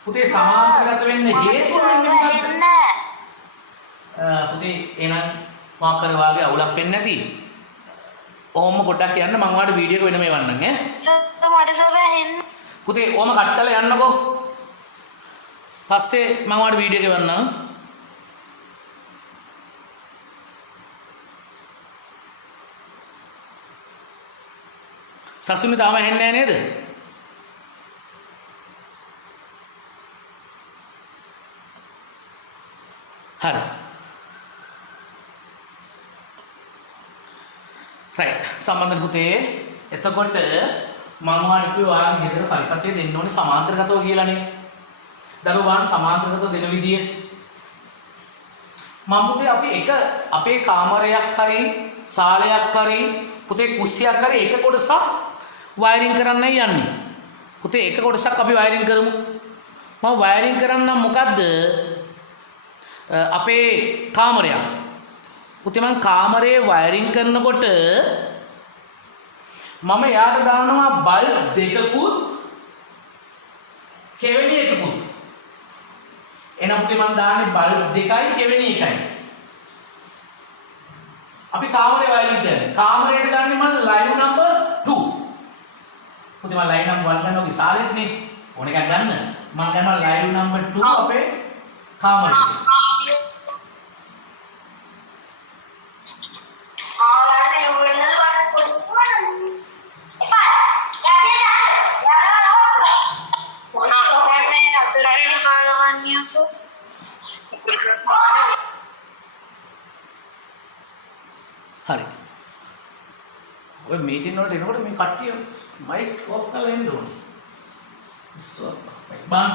පුතේ සමාන්තරගත වෙන්න හේතුව වෙන්නේ මොකක්ද? පුතේ එහෙනම් මොකක් කර වාගේ අවුලක් වෙන්නේ නැති. ඕම පොඩ්ඩක් කියන්න මම ඔයාලට වීඩියෝ එක වෙනම එවන්නම් ඈ. මට සර් ඇහෙන්නේ. පුතේ ඕම කට් කරලා යන්නකෝ. පස්සේ මම ඔයාලට වීඩියෝ එක එවන්නම්. සසුනේ තාම ඇහෙන්නේ නැහැ නේද? හරි. රයිට්. සම්බන්ධ පුතේ එතකොට මම ඔයාලට කිව්වා ඔයාගේ ගෙදර පරිපතේ දෙන්න ඕනේ සමාන්තරගතව කියලානේ. දරුවාන් සමාන්තරගතව දෙන විදිය. මම පුතේ අපි එක අපේ කාමරයක් හරි සාලයක් හරි පුතේ කුස්සියක් හරි එක කොටසක් වයරින් කරන්නයි යන්නේ. පුතේ එක කොටසක් අපි වයරින් කරමු. මම වයරින් කරන්නම් මොකද්ද? අපේ කාමරයක්. පුතේ මම කාමරේ වයරින් කරනකොට මම යාට දානවා බල්බ් දෙකකුත් කෙවෙනි එකකුත්. එහෙනම් පුතේ මම දාන්නේ බල්බ් දෙකයි කෙවෙනි එකයි. අපි කාමරේ වයරින් කරනවා. කාමරේට ගන්නේ මම ලයින් නම්බර් 2. පුතේ මම ලයින් නම්බර් 1 ගන්නවා විශාලෙත්නේ. ඕන එකක් ගන්න. මම ගන්නවා ලයින් නම්බර් 2 අපේ කාමරේ. හරි. ඔය මීටින් වලට එනකොට මේ කට්ටිය මයික් ඔෆ් කරලා එන්න ඕනේ. බං.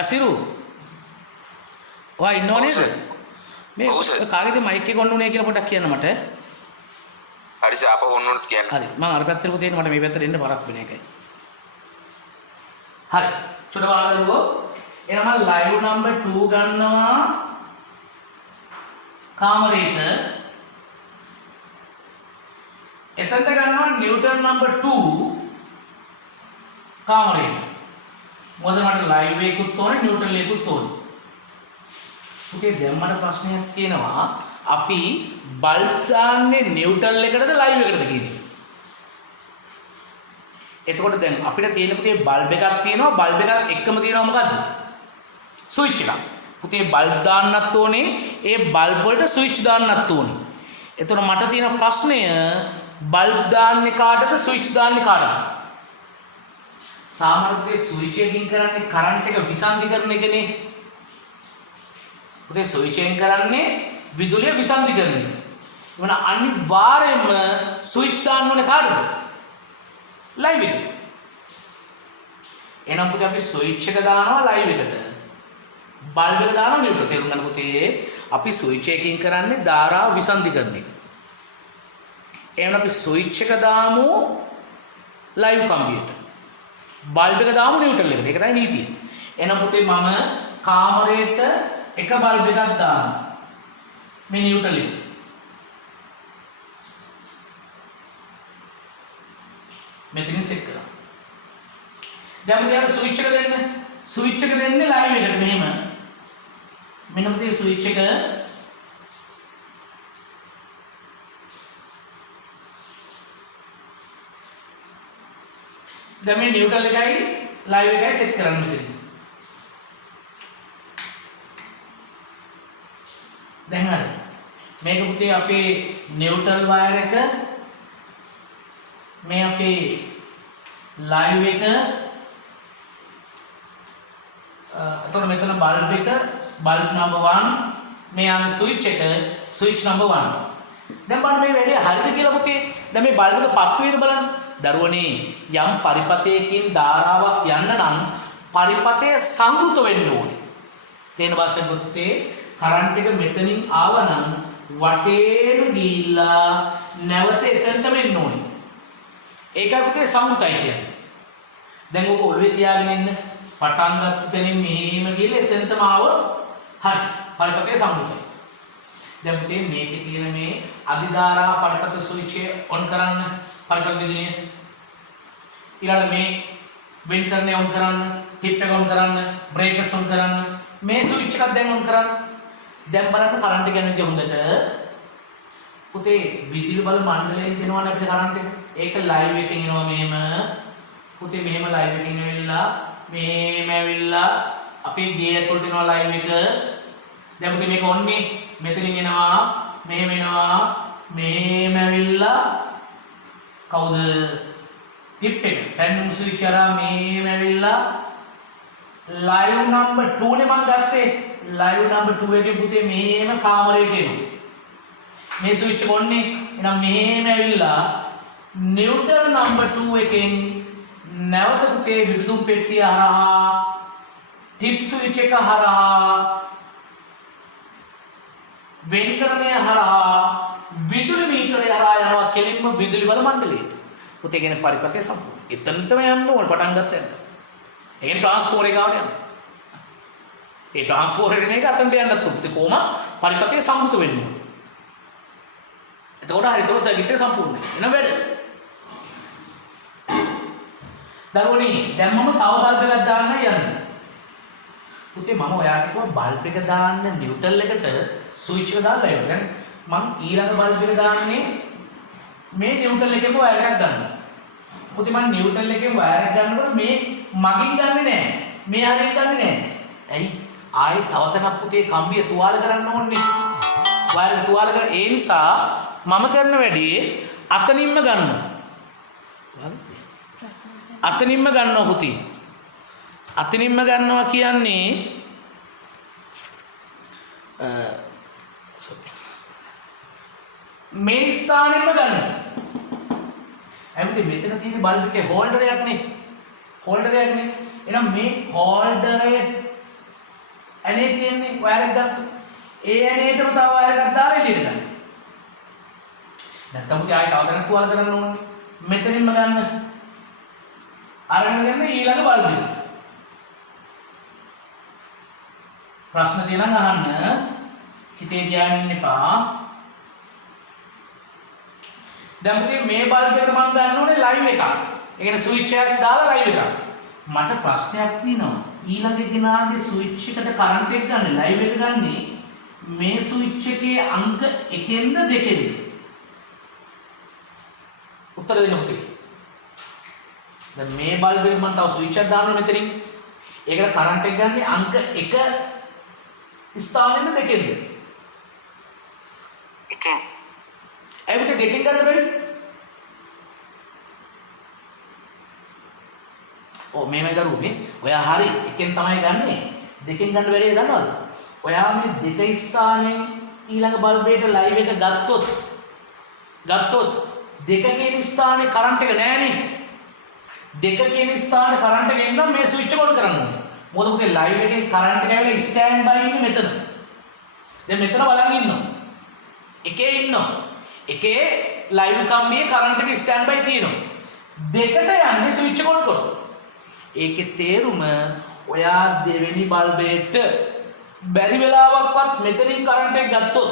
යසිරු. ඔයා ඉන්නව නේද? මේ කාගේද මයික් එක ඔන්න උනේ කියලා පොඩ්ඩක් කියන්න මට. හරි සර් අප ඔන්නොත් කියන්න. හරි. මම අර පැත්තට පුතේ මට මේ පැත්තට එන්න බරක් වෙන එකයි. හරි. චොට බලන්නකෝ. එහෙනම් ලයිව් නම්බර් 2 ගන්නවා කාමරේට. එතනට ගන්නවා නිව්ටන් නම්බර් 2 කාමරේට. මොකද මට ලයිව් එකකුත් ඕනේ නිව්ටන් එකකුත් ඕනේ. පුතේ දැන් මට ප්‍රශ්නයක් තියෙනවා. අපි බල්බ් දාන්නේ නිව්ටන් එකටද ලයිව් එකටද කියන්නේ? එතකොට දැන් අපිට තියෙන පුතේ බල්බ් එකක් තියෙනවා. බල්බ් එකක් එක්කම තියෙනවා මොකද්ද? ස්විච් එකක්. පුතේ බල්බ් දාන්නත් ඕනේ. ඒ බල්බ් වලට ස්විච් දාන්නත් ඕනේ. එතකොට මට තියෙන ප්‍රශ්නය බල්බ් දාන්නේ කාටද ස්විච් දාන්නේ කාටද? සාමාන්‍යයෙන් ස්විච් එකකින් කරන්නේ කරන්ට් එක විසන්ධි කරන එකනේ. පුතේ ස්විච් එකෙන් කරන්නේ විදුලිය විසන්ධි කරන එක. එවන අනිවාර්යයෙන්ම ස්විච් දාන්න ඕනේ කාටද? ලයිව් එකට. එහෙනම් පුතේ අපි ස්විච් එක දානවා ලයිව් එකට. බල්බ් එක දානවා නිව්ටන්. තේරුම් ගන්න පුතේ අපි ස්විච් එකකින් කරන්නේ ධාරාව විසන්ධි කරන එක. එහෙනම් අපි ස්විච් එක දාමු ලයිව් කම්බියට. බල්බ් එක දාමු නිව්ටන් එකට. ඒක තමයි නීතිය. එහෙනම් පුතේ මම කාමරේට එක බල්බ් එකක් දානවා. මේ නිව්ටන් එක. මෙතනින් සෙට් කරා. දැන් මෙයාට ස්විච් එක දෙන්න. ස්විච් එක දෙන්නේ ලයිව් එකට මෙහෙම. මෙන්න පුතේ ස්විච් එක දැන් මේ නිව්ටන් එකයි ලයිව් එකයි සෙට් කරන්න මෙතන. දැන් හරි. මේක පුතේ අපේ නිව්ටන් වයර් එක මේ අපේ ලයිව් එක එතකොට මෙතන බල්බ් එක බල්බ් නම්බර් 1 මේ ආන ස්විච් එක ස්විච් නම්බර් 1. දැන් බලන්න මේ වැඩේ හරිද කියලා පුතේ. දැන් මේ බල්බ් එක පත්තු වෙන බලන්න. දරුවනේ යම් පරිපතයකින් ධාරාවක් යන්න නම් පරිපතය සංවෘත වෙන්න ඕනේ. තේන භාෂෙන් පුතේ කරන්ට් එක මෙතනින් ආවනම් වටේට ගිහිල්ලා නැවත එතනටම එන්න ඕනේ. ඒකයි පුතේ සංවෘතයි කියන්නේ. දැන් ඔක ඔළුවේ තියාගෙන ඉන්න. පටන් ගත්ත තැනින් මෙහෙම ගිහලා එතනටම ආවොත් හරි. පරිපතය සංවෘතයි. දැන් පුතේ මේකේ තියෙන මේ අධිධාරා පරිපථ ස්විච් එක ඔන් කරන්න පරිපථ විදුලිය. ඊළඟ මේ වෙන් කරන්නේ ඔන් කරන්න, ටිප් එක ඔන් කරන්න, බ්‍රේකර්ස් ඔන් කරන්න. මේ ස්විච් එකක් දැන් ඔන් කරන්න. දැන් බලන්න කරන්ට් එක යන්නේ හොඳට. පුතේ විදුලි බල මණ්ඩලයෙන් දෙනවනේ අපිට කරන්ට් එක. ඒක ලයිව් එකකින් එනවා මෙහෙම. පුතේ මෙහෙම ලයිව් එකකින් ඇවිල්ලා මෙහෙම ඇවිල්ලා අපේ ගේ ඇතුළට එනවා ලයිව් එක. දැන් පුතේ මේක ඔන්නේ. මෙතනින් එනවා මෙහෙම එනවා මෙහෙම ඇවිල්ලා කවුද ටිප් එක පැන්නුම් ස්විච් කරා මෙහෙම ඇවිල්ලා ලයිව් නම්බර් 2 නේ මම ගත්තේ. ලයිව් නම්බර් 2 එකේ පුතේ මෙහෙම කාමරේට එනවා. මේ ස්විච් එක ඔන්නේ. එහෙනම් මෙහෙම ඇවිල්ලා නිව්ටන් නම්බර් 2 එකෙන් නැවත පුතේ විදුලි පෙට්ටිය හරහා ටිප් ස්විච් එක හරහා වෙන්කරණය හරහා විදුලි මීටරය හරහා යනවා කෙලින්ම විදුලි බල මණ්ඩලයට. පුතේ කියන්නේ පරිපථය සම්පූර්ණ. එතනටම යන්න ඕන පටන් ගත්තට. ඒකෙන් ට්‍රාන්ස්ෆෝරේ ගාවට යනවා. ඒ ට්‍රාන්ස්ෆෝරේ කෙනෙක් අතනට යන්නත් පුතේ කොහොමද පරිපථය සම්පූර්ණ වෙන්නේ. එතකොට හරියටම සර්කිට් එක සම්පූර්ණයි. එන වැඩ. දරුවනි දැන් මම තව බල්බ් එකක් දාන්න යන්නේ. පුතේ මම ඔයාලට කිව්වා බල්බ් එක දාන්න නිව්ටල් එකට ස්විච් එක දාලා ඉවර. දැන් මම ඊළඟ බල්බ් එක දාන්නේ මේ නිව්ටල් එකේම වයර් එකක් ගන්නවා. පුතේ මම නිව්ටල් එකේ වයර් එක ගන්නකොට මේ මගින් ගන්නෙ නෑ. මේ හරියට ගන්නෙ නෑ. ඇයි? ආයේ තව තැනක් පුතේ කම්බිය තුවාල කරන්න ඕනේ. වයර් එක තුවාල කර ඒ නිසා මම කරන වැඩේ අතනින්ම ගන්නවා. අතනින්ම ගන්නවා පුතේ. අතනින්ම ගන්නවා කියන්නේ මේ ස්ථානෙම ගන්න. හැබැයි මෙතන තියෙන බල්බ් එකේ හෝල්ඩර් එකක් නේ. හෝල්ඩර් එකක් නේ. එහෙනම් මේ හෝල්ඩරේ ඇනේ තියෙන්නේ වයර් එකක් ගත්තා. ඒ ඇනේටම තව වයර් එකක් දාලා එළියට ගන්න. නැත්නම් පුතේ ආයෙ තව තැනක් තුවාල කරන්න ඕනේ. මෙතනින්ම ගන්න. අරගෙන ගන්න ඊළඟ බල්බ් එක. ප්‍රශ්න තියෙනවා අහන්න. හිතේ තියාගෙන ඉන්න එපා. දැන් පුතේ මේ බල්බ් එක මම ගන්න ඕනේ ලයිව් එකක්. ඒ කියන්නේ ස්විච් එකක් දාලා ලයිව් එකක්. මට ප්‍රශ්නයක් තියෙනවා. ඊළඟ දිනාගේ ස්විච් එකට කරන්ට් එක ගන්න ලයිව් එක ගන්නේ මේ ස්විච් එකේ අංක 1ෙන්ද 2ෙන්ද? උත්තර දෙන්න පුතේ. දැන් මේ බල්බ් එක මම තව ස්විච් එකක් දාන්න ඕනේ මෙතනින්. ඒකට කරන්ට් එක ගන්නේ අංක 1 ස්ථානෙන්ද 2ෙන්ද? 1. ඇයි පුතේ 2ෙන් ගන්න බැරි? ඔව් මේමයි දරුවෝ ඔයා හරි 1ෙන් තමයි ගන්නෙ. 2ෙන් ගන්න බැරි දන්නවද? ඔයා මේ 2 ස්ථානෙන් ඊළඟ බල්බේට ලයිව් එක ගත්තොත් 2 කියන ස්ථානේ කරන්ට් එක නෑනේ. 2 කියන ස්ථානේ කරන්ට් එක එන්න මේ ස්විච් එක ඔන් කරන්න ඕනේ. මොකද පුතේ ලයිව් එකෙන් කරන්ට් එක ඇවිල්ලා ස්ටෑන්ඩ් බයි ඉන්නේ මෙතන. දැන් මෙතන බලන් ඉන්නවා. එකේ ඉන්නවා. එකේ ලයිව් කම්බියේ කරන්ට් එක ස්ටෑන්ඩ් බයි තියෙනවා. 2ට යන්නේ ස්විච් එක ඔන් කරනවා. ඒකේ තේරුම ඔයා දෙවෙනි බල්බේට බැරි වෙලාවක්වත් මෙතනින් කරන්ට් එක ගත්තොත්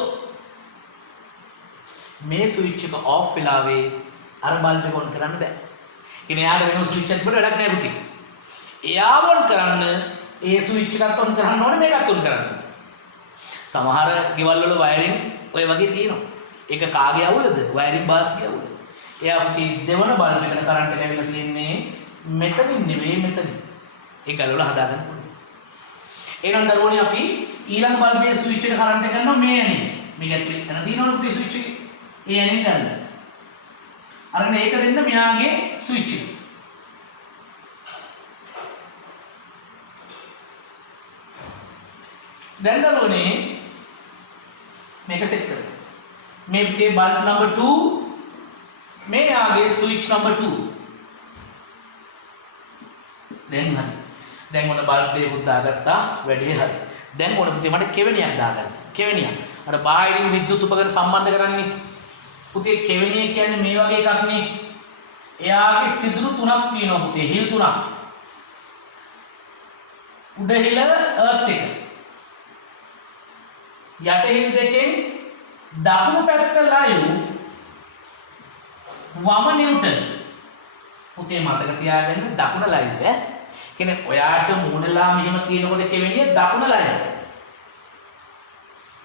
මේ ස්විච් එක ඔෆ් වෙලාවේ අර බල්බ් එක ඔන් කරන්න බෑ. කියන්නේ යාර වෙන ස්විච් එකක් වල වැඩක් නෑ පුතේ. එයා ඔන් කරන්න ඒ ස්විච් එකත් ඔන් කරන්න ඕනේ මේකත් ඔන් කරන්න. සමහර ගෙවල් වල වයරින් ඔය වගේ තියෙනවා. ඒක කාගේ අවුලද? වයරින් බාස්ගේ අවුල. එයා පුතේ දෙවන බල්බ් එකට කරන්ට් එක ඇවිල්ලා තියෙන්නේ මෙතනින් නෙවෙයි මෙතනින්. ඒ ගල වල හදාගන්න ඕනේ. එහෙනම් දරුවනේ අපි ඊළඟ බල්බේ ස්විච් එක කරන්ට් එක ගන්නවා මේ ඇනේ. මේක ඇතුලේ එන තියෙනවනේ පුතේ ස්විච් එක. ඒ ඇනේ ගන්න. අරගෙන ඒක දෙන්න මෙයාගේ ස්විච් එක. දැන් දරුවනේ මේක සෙට් කරමු. මේ පුතේ බල්බ් නම්බර් 2 මේ යාගේ ස්විච් නම්බර් 2. දැන් හරි. දැන් ඔන්න බල්බ් දෙක දාගත්තා වැඩේ හරි. දැන් ඕන පුතේ මට කෙවෙනියක් දාගන්න. කෙවෙනියක්. අර බාහිරින් විද්‍යුත් උපකරණ සම්බන්ධ කරන්නේ. පුතේ කෙවෙනිය කියන්නේ මේ වගේ එකක් නේ. එයාගේ සිදුරු තුනක් තියෙනවා පුතේ. හිල් තුනක්. උඩ හිල අර්ත් එක. යට හිල් දෙකෙන් දකුණු පැත්ත ලයිව් වම නිව්ටන්. පුතේ මතක තියාගන්න දකුණ ලයිව් ඈ. කියන්නේ ඔයාට මූණලා මෙහෙම තියෙනකොට කෙවෙන්නේ දකුණ ලයිව්.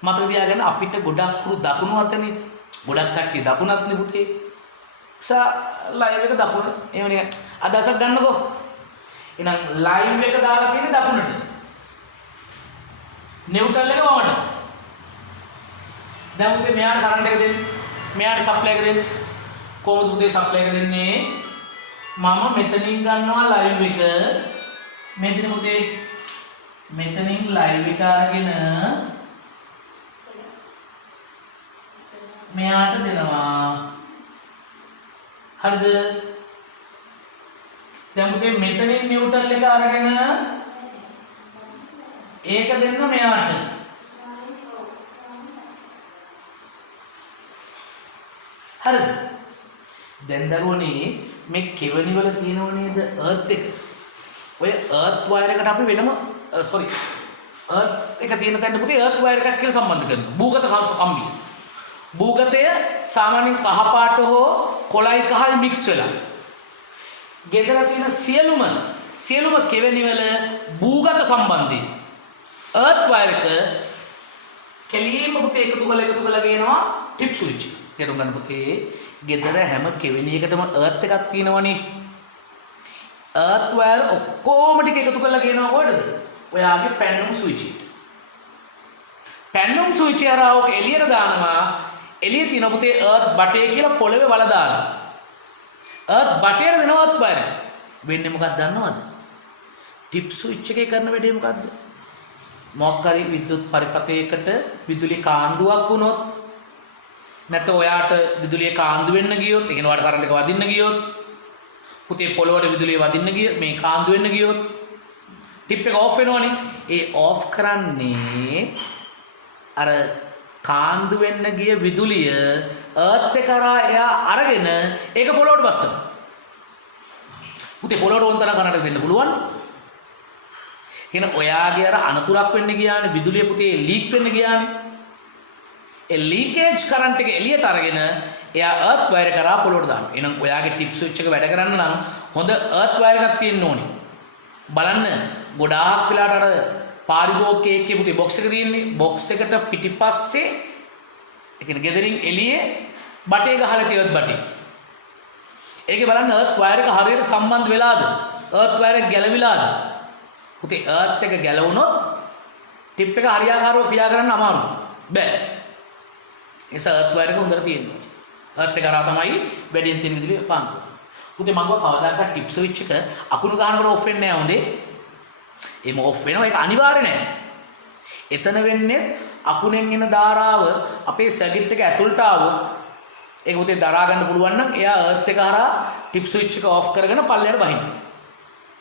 මතක තියාගන්න අපිට ගොඩක් කුරු දකුණු අතනේ. ගොඩක් කට්ටිය දකුණත්නේ පුතේ. ලයිව් එක දකුණ එහෙමනේ අදහසක් ගන්නකෝ. එහෙනම් ලයිව් එක දාලා තියෙන්නේ දකුණට. නිව්ට්‍රල් එක වමට. දැන් උදේ මෙයාට කරන්ට් එක දෙන්න. මෙයාට සප්ලයි එක දෙන්න. කොහොමද උදේ සප්ලයි එක දෙන්නේ? මම මෙතනින් ගන්නවා ලයිව් එක. මෙතන උදේ මෙතනින් ලයිව් එක අරගෙන මෙයාට දෙනවා. හරිද? දැන් උදේ මෙතනින් නිව්ට්‍රල් එක අරගෙන ඒක දෙන්න මෙයාට. හරිද? දැන් දරුවනේ මේ කෙවණි වල තියෙනව නේද අර්ත් එක. ඔය අර්ත් වයර් එකට අපි වෙනම අර්ත් එක තියෙන තැනට පුතේ අර්ත් වයර් එකක් කියලා සම්බන්ධ කරනවා. භූගත කම්බිය. භූගතය සාමාන්‍යයෙන් කහ පාට හෝ කොළයි කහයි මික්ස් වෙලා. ගෙදර තියෙන සියලුම කෙවණි වල භූගත සම්බන්ධයි. අර්ත් වයර් එක කෙලින්ම පුතේ එකතු කරලා ගේනවා ටිප් ස්විච්. තේරුම් ගන්න පුතේ ගෙදර හැම කෙවෙණි එකටම අර්ත් එකක් තියෙනවනේ. අර්ත් වයර් ඔක්කොම ටික එකතු කරලා ගේනවා කොහෙද? ඔයාගේ පැන්නුම් ස්විච් එකට. පැන්නුම් ස්විච් එක ආවක එළියට දානවා. එළිය තියෙන පුතේ අර්ත් බටේ කියලා පොළවේ වල දාලා. අර්ත් බටේට දෙනවා අර්ත් වයර් එක. වෙන්නේ මොකක්ද දන්නවද? ටිප් ස්විච් එකේ කරන වැඩේ මොකද්ද? මොකක් හරි විද්‍යුත් පරිපථයකට විදුලි කාන්දුවක් වුණොත් නැත්නම් ඔයාට විදුලිය කාන්දු වෙන්න ගියොත්, ඒ කියන්නේ ඔයාට කරන්ට් එක වදින්න ගියොත්, පුතේ පොළවට විදුලිය වදින්න ගිය මේ කාන්දු වෙන්න ගියොත් ටිප් එක ඔෆ් වෙනවනේ. ඒ ඔෆ් කරන්නේ අර කාන්දු වෙන්න ගිය විදුලිය අර්ත් එක කරා එයා අරගෙන ඒක පොළොවට බස්සනවා. පුතේ පොළොවට ඕන තරම් කරන්ට් දෙන්න පුළුවන්. කියන ඔයාගේ අර අනතුරක් වෙන්න ගියානේ විදුලිය පුතේ ලීක් වෙන්න ගියානේ. ඒ ලීකේජ් කරන්ට් එක එළියට අරගෙන එයා අර්ත් වයර් එක කරා පොළොවට දානවා. එහෙනම් ඔයාගේ ටිප් ස්විච් එක වැඩ කරන්න නම් හොඳ අර්ත් වයර් එකක් තියෙන්න ඕනේ. බලන්න ගොඩාක් වෙලාට අර පාරිභෝගික එකේ පුතේ බොක්ස් එක තියෙන්නේ. බොක්ස් එකට පිටිපස්සේ ඒ කියන්නේ ගෙදරින් එළියේ බටේ ගහලා තියෙවත් බටේ. ඒකේ බලන්න අර්ත් වයර් එක හරියට සම්බන්ධ වෙලාද? අර්ත් වයර් එක ගැලවිලාද? පුතේ අර්ත් එක ගැලවුණොත් ටිප් එක හරියාකාරව ක්‍රියා කරන්න අමාරුයි. බෑ. ඒස අර්ත් වයර් එක හොඳට තියෙනවා. අර්ත් එක කරා තමයි වැඩියෙන් තියෙන විදිහට පාන්දු. පුතේ මම කවදාකවත් ටිප් ස්විච් එක අකුණු ගන්නකොට ඔෆ් වෙන්නේ නැහැ හොඳේ. එහෙම ඔෆ් වෙනවා ඒක අනිවාර්ය නෑ. එතන වෙන්නේ අකුණෙන් එන ධාරාව අපේ සර්කිට් එක ඇතුළට ආවොත් ඒක පුතේ දරා ගන්න පුළුවන් නම් එයා අර්ත් එක හරහා ටිප් ස්විච් එක ඔෆ් කරගෙන පල්ලෙයට බහින්න.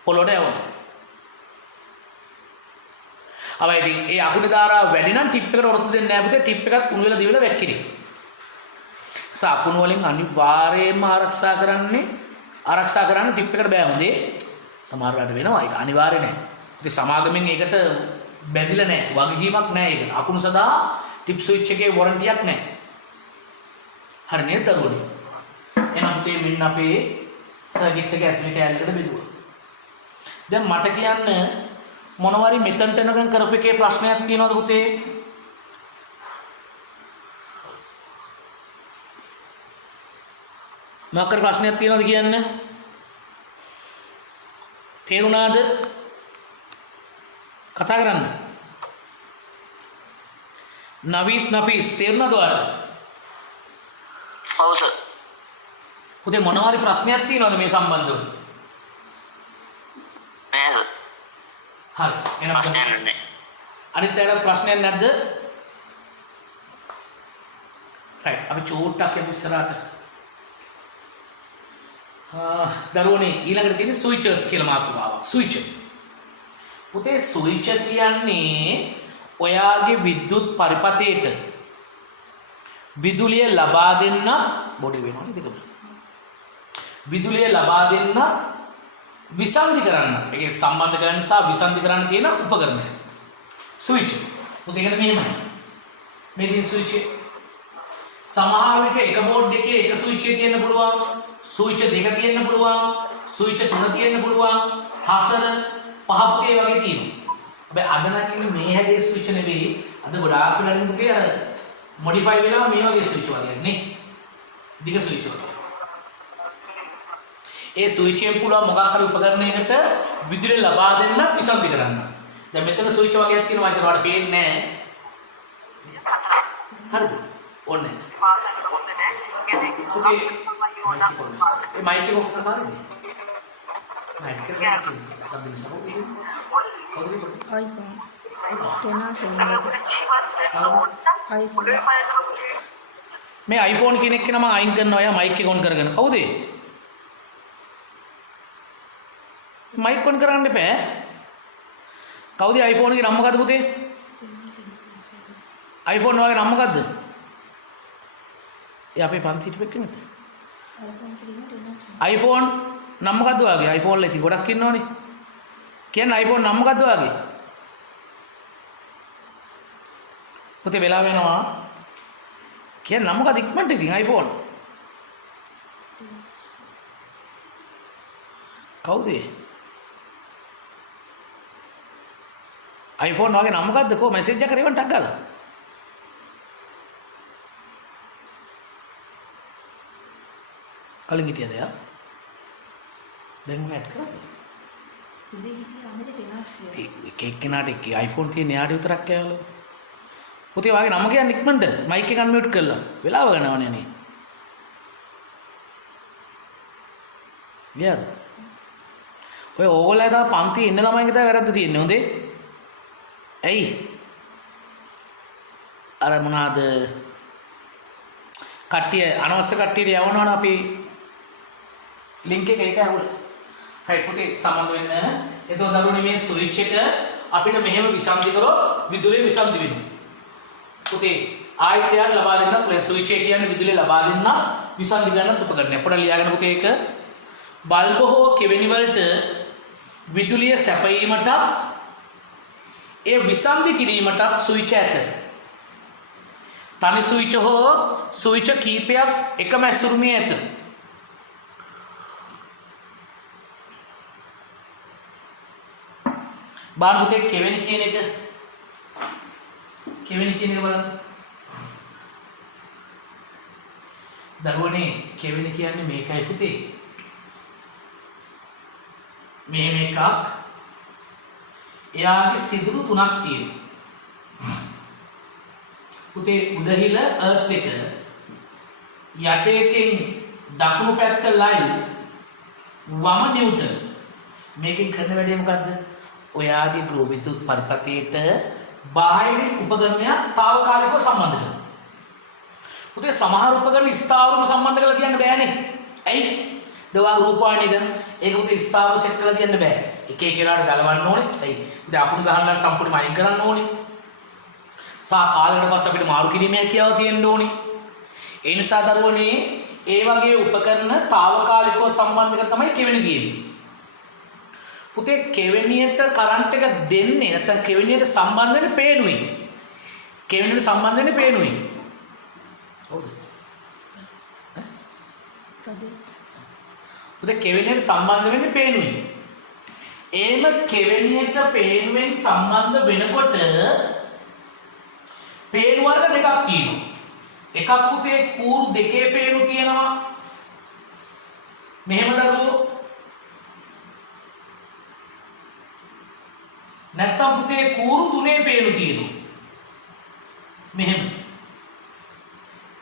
පොළොට යවන්න. අවයි ඉතින් ඒ අකුණේ ධාරාව වැඩි නම් ටිප් එකට ඔරොත්තු දෙන්නේ නැහැ පුතේ. ටිප් එකත් උණු වෙලා දිවිලා වැක්කිරි. සාකුණු වලින් අනිවාර්යයෙන්ම ආරක්ෂා කරන්න ටිප් එකට බෑ හොඳේ. සමහර වෙලාවට වෙනවා ඒක අනිවාර්ය නෑ. ඉතින් සමාගමෙන් ඒකට බැඳිලා නෑ. වගකීමක් නෑ ඒක. අකුණු සදා ටිප් ස්විච් එකේ වොරන්ටියක් නෑ. හරි නේද දරුවනේ? එහෙනම් පුතේ මෙන්න අපේ සර්කිට් එක ඇතුලේ කෑල්ලකට බෙදුවා. දැන් මට කියන්න මොනවාරි මෙතනට එනකන් කරපු එකේ ප්‍රශ්නයක් තියෙනවද පුතේ? මොකක්ද ප්‍රශ්නයක් තියෙනවද කියන්න? තේරුණාද? කතා කරන්න. නවීත් නපීස් තේරුණාද ඔයාලට? ඔව් සර්. පුතේ මොනවාරි ප්‍රශ්නයක් තියෙනවද මේ සම්බන්ධව? නෑ සර්. හරි. එහෙනම් ප්‍රශ්නයක් නෑ. අනිත් අයට ප්‍රශ්නයක් නැද්ද? රයිට්. අපි චූට්ටක් යමු ඉස්සරහට. දරුවනේ ඊළඟට තියෙන්නේ ස්විචර්ස් කියලා මාතෘකාවක්. ස්විචර්. පුතේ ස්විචර් කියන්නේ ඔයාගේ විද්‍යුත් පරිපථයට විදුලිය ලබා දෙන්න බොඩි වෙනවා නේද? විදුලිය ලබා දෙන්න විසන්ධි කරන්න. ඒකේ සම්බන්ධ කරන්න සහ විසන්ධි කරන්න තියෙන උපකරණය. ස්විච්. පුතේ ඒකට මෙහෙමයි. මේ තියෙන ස්විච් සමහර විට එක බෝඩ් එකේ එක ස්විච් එක තියෙන්න පුළුවන්, ස්විච් දෙක තියෙන්න පුළුවන්, ස්විච් තුන තියෙන්න පුළුවන්, 4 5 වගේ තියෙනවා. හැබැයි අද නම් ඉන්නේ මේ හැදේ ස්විච් නෙවෙයි. අද ගොඩාක් වෙලාවට පුතේ අර මොඩිෆයි වෙලා මේ වගේ ස්විච් වගේ නේ. දිග ස්විච් වගේ. ඒ ස්විච් එකෙන් පුළුවන් මොකක් හරි උපකරණයකට විදුලිය ලබා දෙන්න විසන්ධි කරන්න. දැන් මෙතන ස්විච් වගේක් තියෙනවා. ඒකට වඩා පේන්නේ නැහැ. හරිද? ඕනේ. පුතේ ඒ මයික් එක ඔෆ් කරලා හරිද? මයික් එක සම්බන්ධ සහෝදරයෝ කවුද iPhone. ටෙනාසෙන් iPhone. මේ iPhone කියන එක නම අයින් කරනවා. යා මයික් එක ඔන් කරගෙන. කවුද ඒ? මයික් ඔන් කරන්න එපා. කවුද iPhone එකේ නම මොකද්ද පුතේ? iPhone වගේ නම මොකද්ද? ඒ අපේ පන්තිට වෙක්කනද? iPhone නම මොකද්ද වගේ? iPhone වල ඉතින් ගොඩක් ඉන්නවනේ. කියන්නේ iPhone නම මොකද්ද වගේ? පුතේ වෙලා වෙනවා. කියන්නේ නම මොකද ඉක්මනට ඉතින් iPhone. කවුද? iPhone වගේ නම මොකද්ද? කො මැසේජ් එක කරේවන් ටක් ගාලා. කලින් හිටියද යා? දැන් මම ඇඩ් කරා. එක එක්කෙනාට එක iPhone තියෙන යාට විතරක් කියවලු. පුතේ වාගේ නම කියන්න ඉක්මනට මයික් එක අන්මියුට් කරලා වෙලාව ගන්නවනේ නේ. ගියාද? ඔය ඕගොල්ලෝ තව පන්තියේ ඉන්න ළමයින්ගේ තමයි වැරද්ද තියෙන්නේ හොඳේ. ඇයි? අර මොනවාද? කට්ටිය අනවශ්‍ය කට්ටියට යවනවනේ අපි ලින්ක් එක ඒක ඇහුවල. හරි පුතේ සම්බන්ධ වෙන්න. එතකොට දරුවනේ මේ ස්විච් එක අපිට මෙහෙම විසන්ධි කරොත් විදුලිය විසන්ධි වෙනවා. පුතේ ආයතනයක් ලබා දෙන්න පුළුවන්. ස්විච් එක කියන්නේ විදුලිය ලබා දෙන්න විසන්ධි ගන්නත් උපකරණයක්. පොඩ්ඩක් ලියාගෙන පුතේ ඒක බල්බ හෝ කෙවෙනි වලට විදුලිය සැපයීමටත් ඒ විසන්ධි කිරීමටත් ස්විච් ඇත. තනි ස්විච් හෝ ස්විච් කීපයක් එකම ඇසුරුමේ ඇත. බලන්න පුතේ කෙවෙනි කියන එක බලන්න. දරුවනේ කෙවෙනි කියන්නේ මේකයි පුතේ. මෙහෙම එකක්. එයාගේ සිදුරු 3ක් තියෙනවා. පුතේ උඩහිල අර්ත් එක යට එකෙන් දකුණු පැත්ත ලයිව් වම නිව්ටන්. මේකෙන් කරන වැඩේ මොකද්ද? ඔයාගේ ගෘහ විද්‍යුත් පරිපථයට බාහිර උපකරණයක් తాවකාලිකව සම්බන්ධ කරනවා. පුතේ සමහර උපකරණ ස්ථාවරව සම්බන්ධ කරලා තියන්න බෑනේ. ඇයි? දවා රූපවාහිනිය ගන්න. ඒක පුතේ ස්ථාවරව සෙට් කරලා තියන්න බෑ. එක එක වෙලාවට ගලවන්න ඕනේ. ඇයි? පුතේ අකුණු ගහන්න සම්පූර්ණයෙන්ම අයින් කරන්න ඕනේ. සා කාලයකට පස්සේ අපිට මාරු කිරීමේ හැකියාව තියෙන්න ඕනේ. ඒ නිසා දරුවනේ ඒ වගේ උපකරණ తాවකාලිකව සම්බන්ධ කර තමයි කෙවෙනි තියෙන්නේ. පුතේ කෙවෙනියට කරන්ට් එක දෙන්නේ නැත්නම් කෙවෙනියට සම්බන්ධ වෙන්නේ පේනුයි. කෙවෙනියට සම්බන්ධ වෙන්නේ පේනුයි. හවුද? සදේ. පුතේ කෙවෙනියට සම්බන්ධ වෙන්නේ පේනුයි. ඒම කෙවෙනියට පේනුවෙන් සම්බන්ධ වෙනකොට පේනු වර්ග දෙකක් තියෙනවා. එකක් පුතේ කූරු දෙකේ පේනු තියෙනවා. මෙහෙම දරුවෝ. නැත්තම් පුතේ කූරු තුනේ පේනු තියෙනවා. මෙහෙම.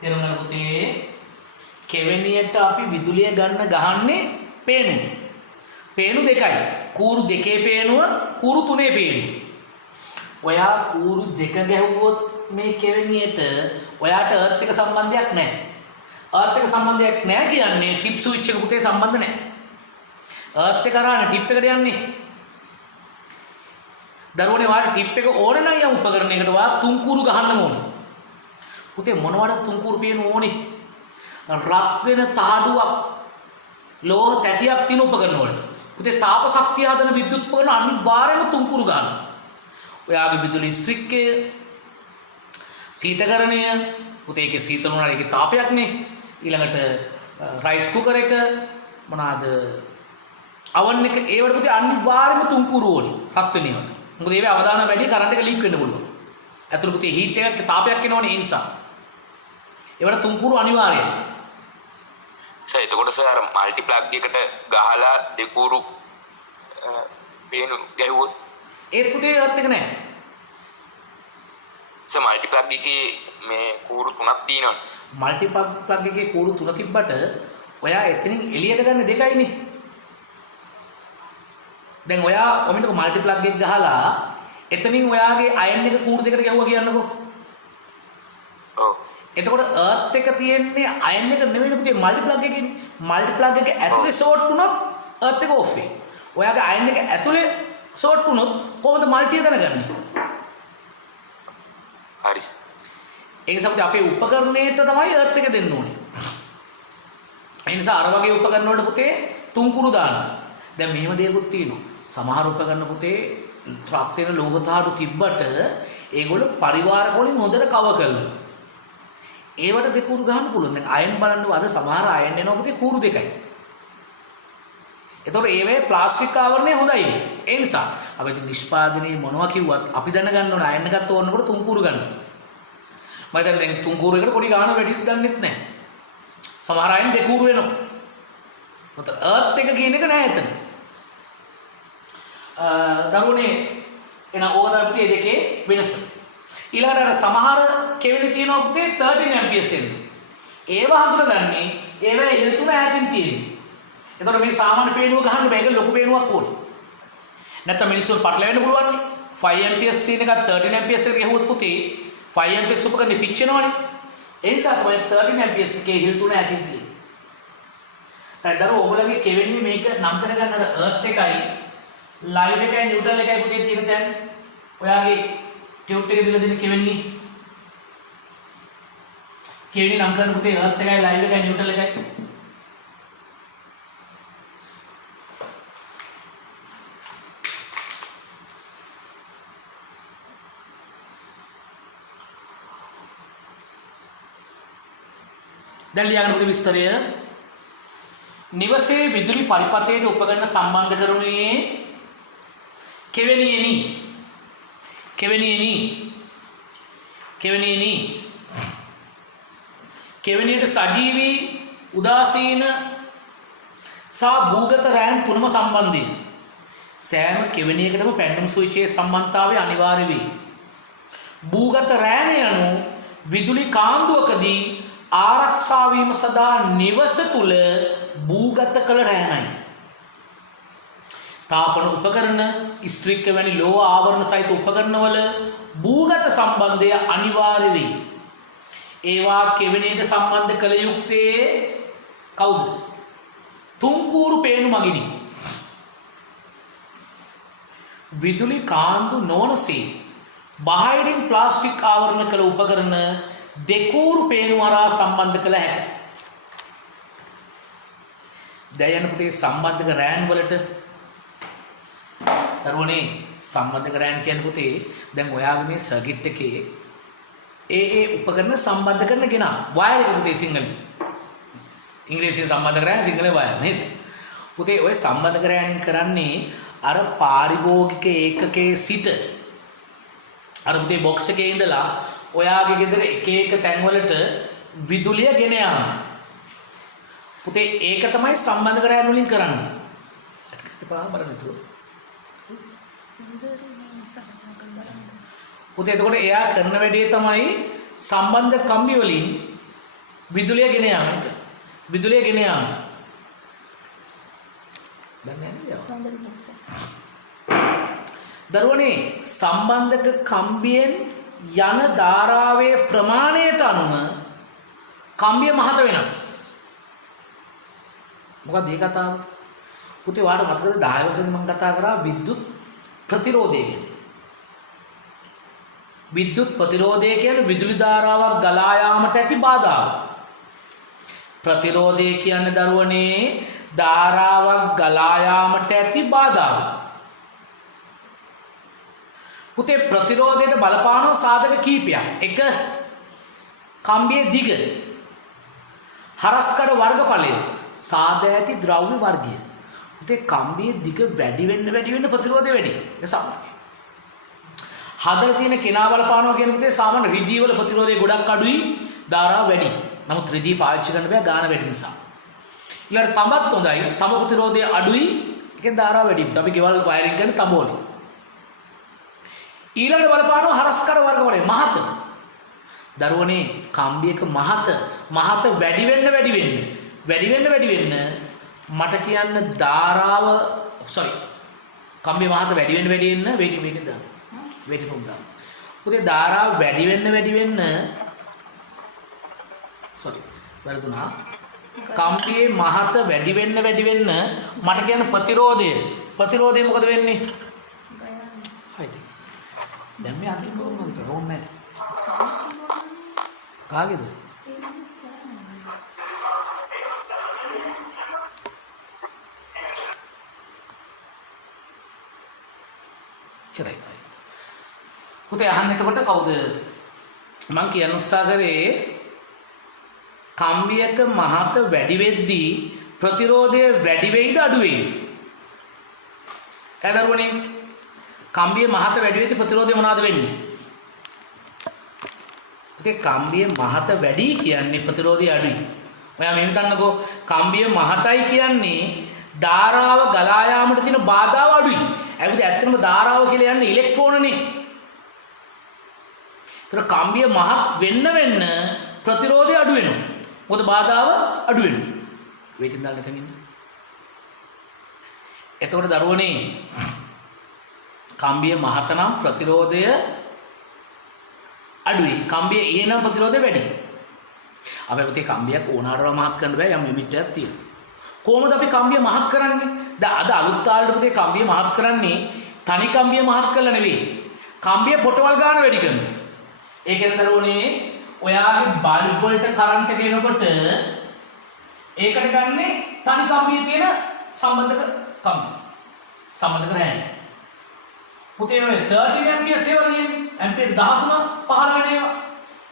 තේරුණාද පුතේ? කෙවෙනියට අපි විදුලිය ගහන්නේ පේනු. පේනු දෙකයි. කූරු දෙකේ පේනුව, කූරු තුනේ පේනුව. ඔයා කූරු දෙක ගැහුවොත් මේ කෙවෙනියට ඔයාට අර්ත් එක සම්බන්ධයක් නැහැ. අර්ත් එක සම්බන්ධයක් නැහැ කියන්නේ ටිප් ස්විච් එක පුතේ සම්බන්ධ නැහැ. අර්ත් එක කරානේ ටිප් එකට යන්නේ. දරුවනේ වාට ටිප් එක ඕනේ නම් යම් උපකරණයකට වා තුන් කූරු ගහන්න ඕනේ. පුතේ මොනවද තුන් කූරු පේන්න ඕනේ? රත් වෙන තහඩුවක් ලෝහ තැටියක් තියෙන උපකරණ වලට. පුතේ තාප ශක්තිය හදන විද්‍යුත් උපකරණ අනිවාර්යයෙන්ම තුන් කූරු ගන්නවා. ඔයාගේ විදුලි ස්ත්‍රික්කය, සීතකරණය, පුතේ ඒකේ සීතල වුණාට ඒකේ තාපයක්නේ. ඊළඟට රයිස් කුකර් එක මොනවාද අවන් එක ඒවට පුතේ අනිවාර්යයෙන්ම තුන්කුරු ඕනේ රත් වෙන ඒවාට. මොකද ඒවේ අවදානම් වැඩි කරන්ට් එක ලීක් වෙන්න පුළුවන්. ඇතුළේ පුතේ හීට් එකක් තාපයක් එනවනේ ඒ නිසා. ඒවට තුන්කුරු අනිවාර්යයි. සර් එතකොට සර් අර මල්ටි ප්ලග් එකට ගහලා දෙකුරු පේනු ගැහුවොත් ඒත් පුතේ ඒවත් එක නෑ. සර් මල්ටි ප්ලග් එකේ මේ කූරු තුනක් තියෙනවා. මල්ටි ප්ලග් එකේ කූරු තුන තිබ්බට ඔයා එතනින් එළියට ගන්න දෙකයිනේ. දැන් ඔයා ඔමිට මල්ටි ප්ලග් එක ගහලා එතනින් ඔයාගේ අයන් එක කූරු දෙකට ගැහුවා කියන්නකෝ. ඔව්. එතකොට අර්ත් එක තියෙන්නේ අයන් එක නෙවෙයි පුතේ මල්ටි ප්ලග් එකේනේ. මල්ටි ප්ලග් එක ඇතුලේ ෂෝට් වුණොත් අර්ත් එක ඔෆ් වෙයි. ඔයාගේ අයන් එක ඇතුලේ ෂෝට් වුණොත් කොහොමද මල්ටි එක දැනගන්නේ? හරි. ඒ නිසා පුතේ අපේ උපකරණයට තමයි අර්ත් එක දෙන්න ඕනේ. ඒ නිසා අර වගේ උපකරණ වලට පුතේ තුන්කුරු දාන්න. දැන් මෙහෙම දෙයක්ත් තියෙනවා. සමහර උපකරණ පුතේ ත්‍රාප්ත වෙන ලෝහ තාඩු තිබ්බට ඒගොල්ලෝ පරිවාරක වලින් හොඳට කවර් කරනවා. ඒවට දෙකුරු ගන්න පුළුවන්. දැන් අයන් බලන්නකො අද සමහර අයන් එනවා පුතේ කූරු දෙකයි. ඒතකොට ඒවේ ප්ලාස්ටික් ආවරණය හොඳයි. ඒ නිසා අපි නිෂ්පාදනයේ මොනවා කිව්වත් අපි දැනගන්න ඕන අයන් එකක් තෝරනකොට තුන්කුරු ගන්න. මම දැන් තුන්කුරු එකට පොඩි ගාණ වැඩිත් දන්නෙත් නැහැ. සමහර අයන් දෙකුරු වෙනවා. මත අර්ත් එක කියන එක නෑ එතන. දරුවනේ එන ඕක තමයි දෙකේ වෙනස. ඊළඟට අර සමහර කෙවිලි තියෙනවා පුතේ 13 amperes එන්නේ. ඒව හඳුනගන්නේ ඒවැ ඉල්තුන ඈතින් තියෙන්නේ. එතකොට මේ සාමාන්‍ය පේනුව ගහන්න මේක ලොකු පේනුවක් ඕනේ. නැත්නම් මිනිස්සුන්ට පටලවෙන්න පුළුවන් නේ. 5 amperes තියෙන එකත් 13 amperes එකට ගහුවොත් පුතේ 5 amperes උපකරණේ පිච්චෙනවනේ. ඒ නිසා තමයි 13 amperes එකේ ඉල්තුන ඈතින් තියෙන්නේ. දැන් දරුවෝ ඔයගොල්ලන්ගේ කෙවිලි මේක නම් කරගන්න අර අර්ත් එකයි ලයිව් එකයි නියුට්‍රල් එකයි පුතේ තියෙන තැන. ඔයාගේ ටියුට් එකේ දීලා දෙන කෙවෙන්නේ නම් කරන පුතේ අර්ත් එකයි ලයිව් එකයි නියුට්‍රල් එකයි. දැන් ලියන්න පුතේ විස්තරය. නිවසේ විදුලි පරිපථයට උපකරණ සම්බන්ධ කරුණේ කෙවෙනියට සජීවී උදාසීන සහ භූගත රෑන් තුනම සම්බන්ධයි. සෑම කෙවෙනියකටම පැන්ඩම් ස්විච්යේ සම්බන්ධතාවය අනිවාර්ය වේ. භූගත රෑන යනු විදුලි කාන්දුවකදී ආරක්ෂා වීම සඳහා නිවස තුල භූගත කළ රෑනයි. තාපන උපකරණ, ස්ත්‍රික්ක වැනි ලෝහ ආවරණ සහිත උපකරණවල භූගත සම්බන්ධය අනිවාර්ය වේ. ඒවා කෙවෙනියට සම්බන්ධ කළ යුත්තේ කවුද? තුන්කූරු පේනු මගිනි. විදුලි කාන්දු නොවනසේ බාහිරින් ප්ලාස්ටික් ආවරණ කළ උපකරණ දෙකූරු පේනු හරහා සම්බන්ධ කළ හැකියි. දැන් යන පුතේ සම්බන්ධක රෑන් වලට දරුවනේ සම්බන්ධක රෑන් කියන්නේ පුතේ දැන් ඔයාගේ මේ සර්කිට් එකේ ඒ උපකරණ සම්බන්ධ කරන ගෙනා වයර් එක පුතේ සිංහලෙන් ඉංග්‍රීසියෙන් සම්බන්ධ කරන්නේ සිංහලේ වයර් නේද පුතේ ඔය සම්බන්ධ කරෑනින් කරන්නේ අර පාරිභෝගික ඒකකයේ සිට අර පුතේ බොක්ස් එකේ ඉඳලා ඔයාගේ ගෙදර එක එක තැන් වලට විදුලිය ගෙන යාම පුතේ ඒක තමයි සම්බන්ධ කරෑන් වලින් කරන්නේ එපා බලන්න තුර පුතේ එතකොට එයා කරන වැඩේ තමයි සම්බන්ධ කම්බි වලින් විදුලිය ගෙන යාම එක. විදුලිය ගෙන යාම. දරුවනේ සම්බන්ධක කම්බියෙන් යන ධාරාවේ ප්‍රමාණයට අනුව කම්බිය මහත වෙනස්. මොකක්ද මේ කතාව? පුතේ ඔයාලට මතකද 10 වසරේ මම කතා කරා විද්‍යුත් ප්‍රතිරෝධය ගැන. විද්‍යුත් ප්‍රතිරෝධය කියන්නේ විදුලි ධාරාවක් ගලා යාමට ඇති බාධාව. ප්‍රතිරෝධය කියන්නේ දරුවනේ ධාරාවක් ගලා යාමට ඇති බාධාව. පුතේ ප්‍රතිරෝධයට බලපාන සාධක කීපයක්. එක කම්බියේ දිග හරස්කඩ වර්ගඵලය සාදා ඇති ද්‍රව්‍ය වර්ගය. පුතේ කම්බියේ දිග වැඩි වෙන්න ප්‍රතිරෝධය වැඩි. ඒක සාමාන්‍යයි. හදලා තියෙන කෙනා බලපානවා කියන පුතේ සාමාන්‍ය රිදී වල ප්‍රතිරෝධය ගොඩක් අඩුයි, ධාරාව වැඩි. නමුත් රිදී පාවිච්චි කරන්න බෑ ගාන වැඩි නිසා. ඊළඟට තඹත් හොඳයි. තඹ ප්‍රතිරෝධය අඩුයි, ඒකෙන් ධාරාව වැඩි. අපි ගෙවල් වයරින් කරන තඹෝලේ. ඊළඟට බලපානවා හරස්කඩ වර්ගඵලය මහත. දරුවනේ කම්බියක මහත වැඩි වෙන්න මට කියන්න ධාරාව කම්බිය මහත වැඩි වෙන්න වේගය දාන්න. වේගය පොම්දාන්න. පුතේ ධාරාව වැඩි වෙන්න වැරදුනා. කම්බියේ මහත වැඩි වෙන්න මට කියන්න ප්‍රතිරෝධය මොකද වෙන්නේ? හයිද. දැන් මේ අන්තිම කොහොමද කරන්නේ? කාගේද? චරයි. පුතේ අහන්න එතකොට කවුද? මම කියන්න උත්සාහ කරේ කම්බියක මහත වැඩි වෙද්දී ප්‍රතිරෝධය වැඩි වෙයිද අඩු වෙයිද? එදරුවනේ කම්බිය මහත වැඩි වෙද්දී ප්‍රතිරෝධය මොනවද වෙන්නේ? පුතේ කම්බිය මහත වැඩි කියන්නේ ප්‍රතිරෝධය අඩුයි. ඔයා මෙහෙම හිතන්නකෝ කම්බිය මහතයි කියන්නේ ධාරාව ගලා යාමට තියෙන බාධාව අඩුයි. ඒකද ඇත්තටම ධාරාව කියලා යන්නේ ඉලෙක්ට්‍රෝනනේ. ඒතර කම්බිය මහත් වෙන්න ප්‍රතිරෝධය අඩු වෙනවා. මොකද බාධාව අඩු වෙනවා. වේටින් දාලා දෙමින්. එතකොට දරුවනේ කම්බිය මහත නම් ප්‍රතිරෝධය අඩුයි. කම්බිය ඊනම් ප්‍රතිරෝධය වැඩි. අපි පුතේ කම්බියක් ඕනාටම මහත් කරන්න බෑ යම් ලිමිට් එකක් තියෙනවා. කොහොමද අපි කම්බිය මහත් කරන්නේ? දැන් අද අලුත් කාලේ පුතේ කම්බිය මහත් කරන්නේ තනි කම්බිය මහත් කරලා නෙවෙයි. කම්බිය පොටවල් ගන්න වැඩි කරනවා. ඒකෙන් දරුවනේ ඔයාගේ බල්බ් වලට කරන්ට් එක එනකොට ඒකට ගන්නෙ තනි කම්බියේ තියෙන සම්බන්ධක කම්බිය. සම්බන්ධක රෑන්. පුතේ ඔය 13 ඇම්පියර් සේවල තියෙන්නේ. ඇම්පියර් 13 15 වෙන ඒවා.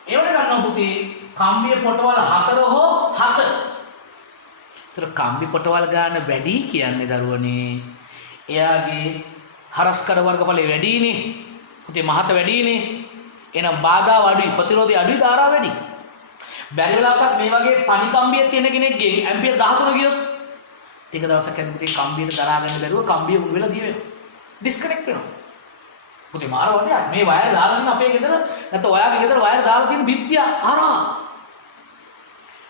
ඒවට ගන්නවා පුතේ කම්බිය පොටවල් 4 හෝ 7. ඒතර කම්බි පොටවල් ගන්න වැඩි කියන්නේ දරුවනේ එයාගේ හරස්කඩ වර්ගඵලය වැඩිනේ. පුතේ මහත වැඩිනේ. එහෙනම් බාධා අඩුයි, ප්‍රතිරෝධය අඩුයි, ධාරාව වැඩි. බැරි වෙලාවකට මේ වගේ තනි කම්බියක් තියෙන කෙනෙක්ගෙන් ඇම්පියර් 13 ගියොත් ටික දවසක් යනකොට පුතේ කම්බියට දරා ගන්න බැරුව කම්බිය උඩ වෙලා දී වෙනවා. ඩිස්කනෙක්ට් වෙනවා. පුතේ මාර වදයක් මේ වයර් දාලා ඉන්න අපේ ගෙදර නැත්නම් ඔයාගේ ගෙදර වයර් දාලා තියෙන බිත්තිය හරහා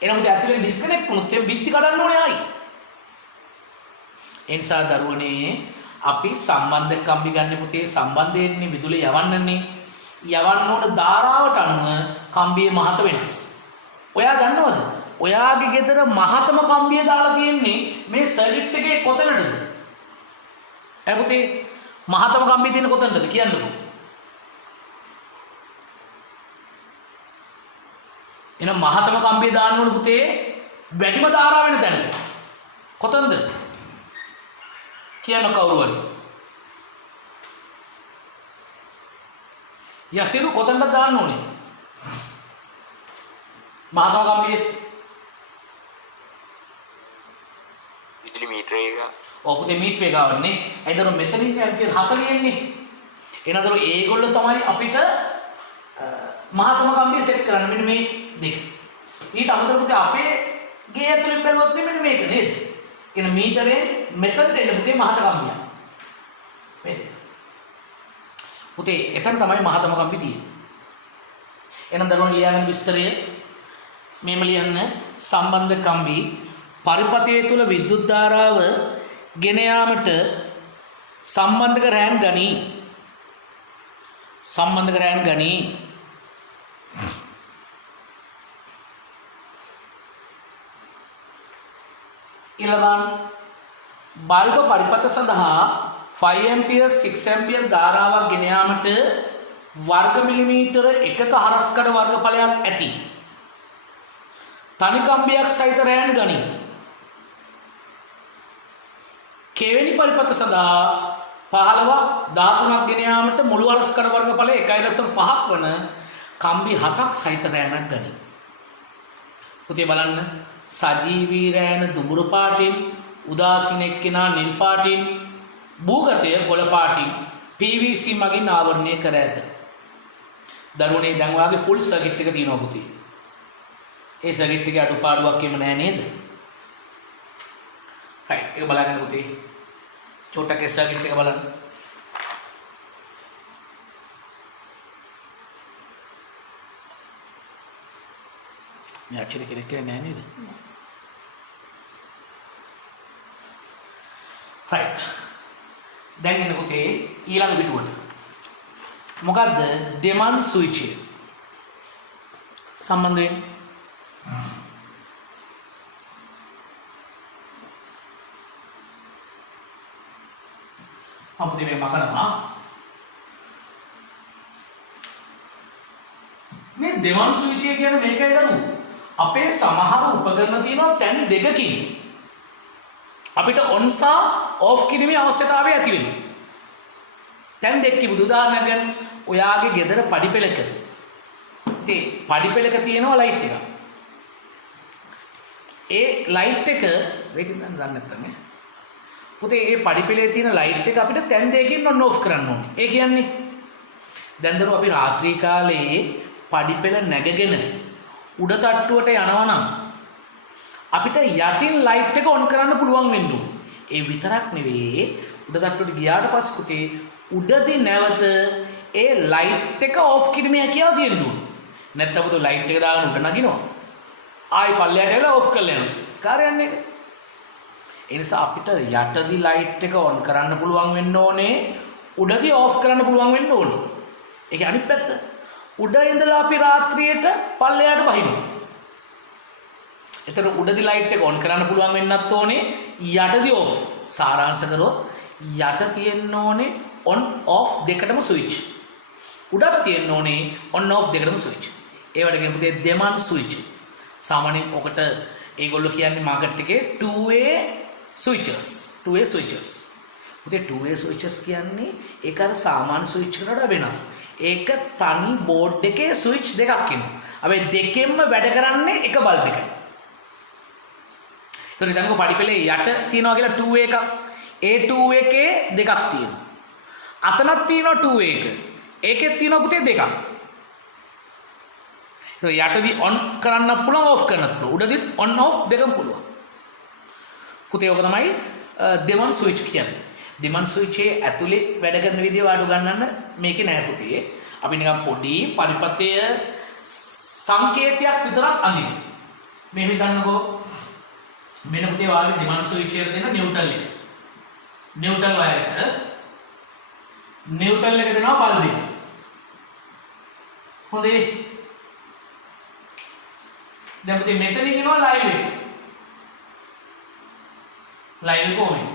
එනමුත් ඇතුලෙන් ඩිස්කනෙක්ට් වුණොත් ඒ බිත්ති කඩන්න ඕනේ ආයි. ඒ නිසා දරුවනේ අපි සම්බන්ධ කම්බි ගන්න පුතේ සම්බන්ධයෙන්නේ විදුලිය යවන්නනේ. යවන්න ඕන ධාරාවට අනුව කම්බියේ මහත වෙනස්. ඔයා දන්නවද? ඔයාගේ ගෙදර මහතම කම්බිය දාලා තියෙන්නේ මේ සර්කිට් එකේ කොතනද? පුතේ මහතම කම්බිය තියෙන කොතනද කියන්නකෝ. එහෙනම් මහතම කම්බිය දාන්න ඕන පුතේ වැඩිම ධාරාව වෙන තැනට. කොතනද? කියන්න කවුරු හරි. යසිරු කොතනද දාන්න ඕනේ? මහතම කම්බිය විදුලි මීටරේ එක. ඔව් පුතේ මීටරේ ගාවන්නේ. එයිදර මෙතනින් ඇම්පියර් 40 එන්නේ. එනදර ඒගොල්ලෝ තමයි අපිට මහතම කම්බිය සෙට් කරන්න මෙන්න මේ දෙක. ඊට අමතරව පුතේ අපේ ගේ ඇතුලෙන් බැලුවොත් මෙන්න මේක නේද? කියන මීටරේ මෙතනට එන පුතේ මහත කම්බිය. මේ පුතේ එතන තමයි මහතම කම්බිය තියෙන්නේ. එහෙනම් දරුවෝ ලියාගන්න විස්තරය මේම ලියන්න. සම්බන්ධ කම්බි පරිපථය තුළ විද්‍යුත් ධාරාව ගෙන යාමට සම්බන්ධක රෑන් ගනී. සම්බන්ධක රෑන් ගනී. ඊළඟ බල්බ පරිපථ සඳහා 5 ඇම්පියර් 6 ඇම්පියර් ධාරාවක් ගෙන යාමට වර්ග මිලිමීටර 1ක හරස්කඩ වර්ගඵලයක් ඇති තනි කම්බියක් සහිත රෑන් ගනී. කෙවෙනි පරිපථ සඳහා 15 13ක් ගෙන යාමට මුළු හරස්කඩ වර්ගඵලය 1.5ක් වන කම්බි 7ක් සහිත රෑනක් ගනී. පුතේ බලන්න සජීවී රෑන දුඹුරු පාටින් උදාසීන එක්කෙනා නිල් පාටින් භූගතය කොළ පාටින් PVC මගින් ආවරණය කර ඇත. දරුවනේ දැන් ඔයාගේ ෆුල් සර්කිට් එක තියෙනවා පුතේ. ඒ සර්කිට් එකේ අඩුපාඩුවක් එම නැහැ නේද? හයි ඒක බලන්න පුතේ. චෝට්ටක් ඒ සර්කිට් එක බලන්න. මේ අක්ෂර කෙනෙක් කියන්නේ නැහැ නේද? right දැන් එන්න පුතේ ඊළඟ පිටුවට. මොකද්ද දෙමන් ස්විච් සම්බන්ධ වෙන්නේ? අපිට මේ මකනවා මේ දෙමන් ස්විච් එක කියන්නේ මේකයි දරුවෝ. අපේ සමහර උපකරණ තියෙනවා තැන් දෙකකින් අපිට ඔන් සහ ඔෆ් කිරීමේ අවශ්‍යතාවය ඇති වෙනවා. තැන් දෙකකින් උදාහරණයක් ගන්න. ඔයාගේ ගෙදර පඩිපෙළක ඉතින් පඩිපෙළක තියෙනවා ලයිට් එකක්. ඒ ලයිට් එක වේදින් දන්නේ නැත්නම් නේ. පුතේ මේ පඩිපෙළේ තියෙන ලයිට් එක අපිට තැන් දෙකකින් ඔන් ඔෆ් කරන්න ඕනේ. ඒ කියන්නේ දැන් දරුවෝ අපි රාත්‍රී කාලේ පඩිපෙළ නැගගෙන උඩ තට්ටුවට යනවා නම් අපිට යටින් ලයිට් එක ඔන් කරන්න පුළුවන් වෙන්න ඕනේ. ඒ විතරක් නෙවෙයි උඩ තට්ටුවට ගියාට පස්සේ පුතේ උඩදී නැවත ඒ ලයිට් එක ඔෆ් කිරීමේ හැකියාව තියෙන්න ඕනේ. නැත්නම් පුතේ ලයිට් එක දාගෙන උඩ නගිනවා. ආයි පල්ලයට ඇවිල්ලා ඔෆ් කරලා යනවා. කාර්යයන් එක. ඒ නිසා අපිට යටදී ලයිට් එක ඔන් කරන්න පුළුවන් වෙන්න ඕනේ. උඩදී ඔෆ් කරන්න පුළුවන් වෙන්න ඕනේ. ඒකේ අනිත් පැත්ත. උඩ ඉඳලා අපි රාත්‍රියේට පල්ලයට බහිනවා. එතන උඩදී ලයිට් එක ඔන් කරන්න පුළුවන් වෙන්නත් ඕනේ. යටදී ඔෆ්. සාරාංශ කරොත් යට තියෙන්න ඕනේ on off දෙකටම ස්විච්. උඩක් තියෙන්න ඕනේ on off දෙකටම ස්විච්. ඒවට කියන පුතේ දෙමන් ස්විච්. සාමාන්‍යයෙන් ඔකට ඒගොල්ලෝ කියන්නේ මාකට් එකේ two-way switches. two-way switches. පුතේ two-way switches කියන්නේ ඒක අර සාමාන්‍ය ස්විච් එකට වඩා වෙනස්. ඒක තනි බෝඩ් එකේ ස්විච් දෙකක් ඉන්නවා. අපි දෙකෙන්ම වැඩ කරන්නේ එක බල්බ් එකයි. ඒතර ඉතින් කො පඩිපෙළේ යට තියනවා කියලා 2 එකක්. ඒ 2 එකේ දෙකක් තියෙනවා. අතනක් තියෙනවා 2 එක. ඒකෙත් තියෙනවා පුතේ දෙකක්. ඒක යටදී ඔන් කරන්න පුළුවන් ඔෆ් කරන්න පුළුවන්. උඩදී ඔන් ඔෆ් දෙකම පුළුවන්. පුතේ ඔක තමයි දෙමන් ස්විච් කියන්නේ. දෙමන් ස්විච් එකේ ඇතුලේ වැඩ කරන විදිය වාඩු ගන්නන්න මේකේ නෑ පුතේ. අපි නිකන් පොඩි පරිපතය සංකේතයක් විතරක් අඳින්න. මෙහෙම ගන්නකෝ. මෙන්න පුතේ වාගේ දෙමන් ස්විච් එක දෙන නිව්ට්‍රල් එක. නිව්ට්‍රල් වයර් එක. නිව්ට්‍රල් එක දෙනවා බල්බ් එක. හොඳේ. දැන් පුතේ මෙතනින් එනවා ලයිව් එක. ලයිව් කොහොමද?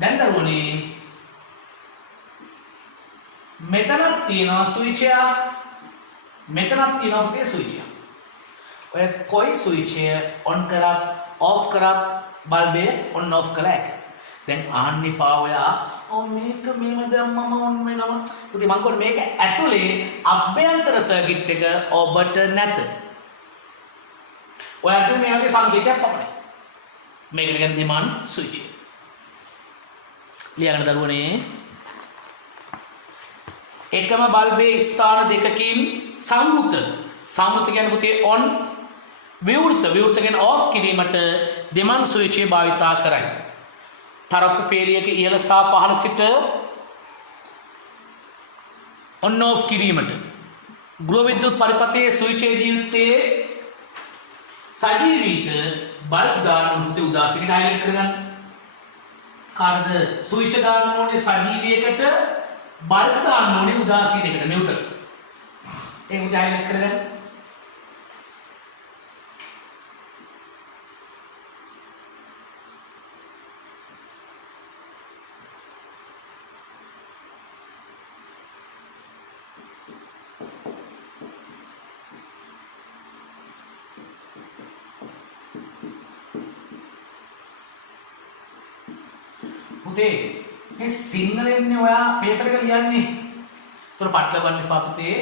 දැන් දරුවනේ මෙතනක් තියෙනවා ස්විච් එක. මෙතනක් තියෙනවා පුතේ ස්විච් එක. ඔය කොයි ස්විච් එක ඔන් කරත් ඔෆ් කරත් බල්බ් එක ඔන් ඔෆ් කළා එක. දැන් ආන්නේ පා ඔයා මේක මෙහෙම දැම්මම ඔන් වෙනවා. පුතේ මං කියන්නේ මේක ඇතුලේ අභ්‍යන්තර සර්කිට් එක ඔබට නැත. ඔයාට මේ වගේ සංකේතයක් පමණයි. මේක නිකන් දෙමන් ස්විච් එක. ලියගන්න දරුවනේ එකම බල්බේ ස්ථාන දෙකකින් සංවෘත කියන්නේ පුතේ on විවෘත කියන්නේ off කිරීමට දෙමන් ස්විච් එක භාවිතා කරයි. තරප්පු පේලියක ඉහළ සහ පහළ සිට on off කිරීමට ගෘහ විද්‍යුත් පරිපථයේ ස්විච් එකේ යුත්තේ සජීවීත බල්බ් දාන්න පුතේ උදාසීනට හයිලයිට් කරගන්න. කාර්ද ස්විච් දාන්න ඕනේ සජීවයකට බල්බ් දාන්න ඕනේ උදාසීනයකට නිව්ට්‍රල්. ඒක උදේ හයිලයිට් කරගන්න. මේ සිංහලෙන්නේ ඔයා පේපර් එක ලියන්නේ. ඒතර පටල ගන්න එපා පුතේ.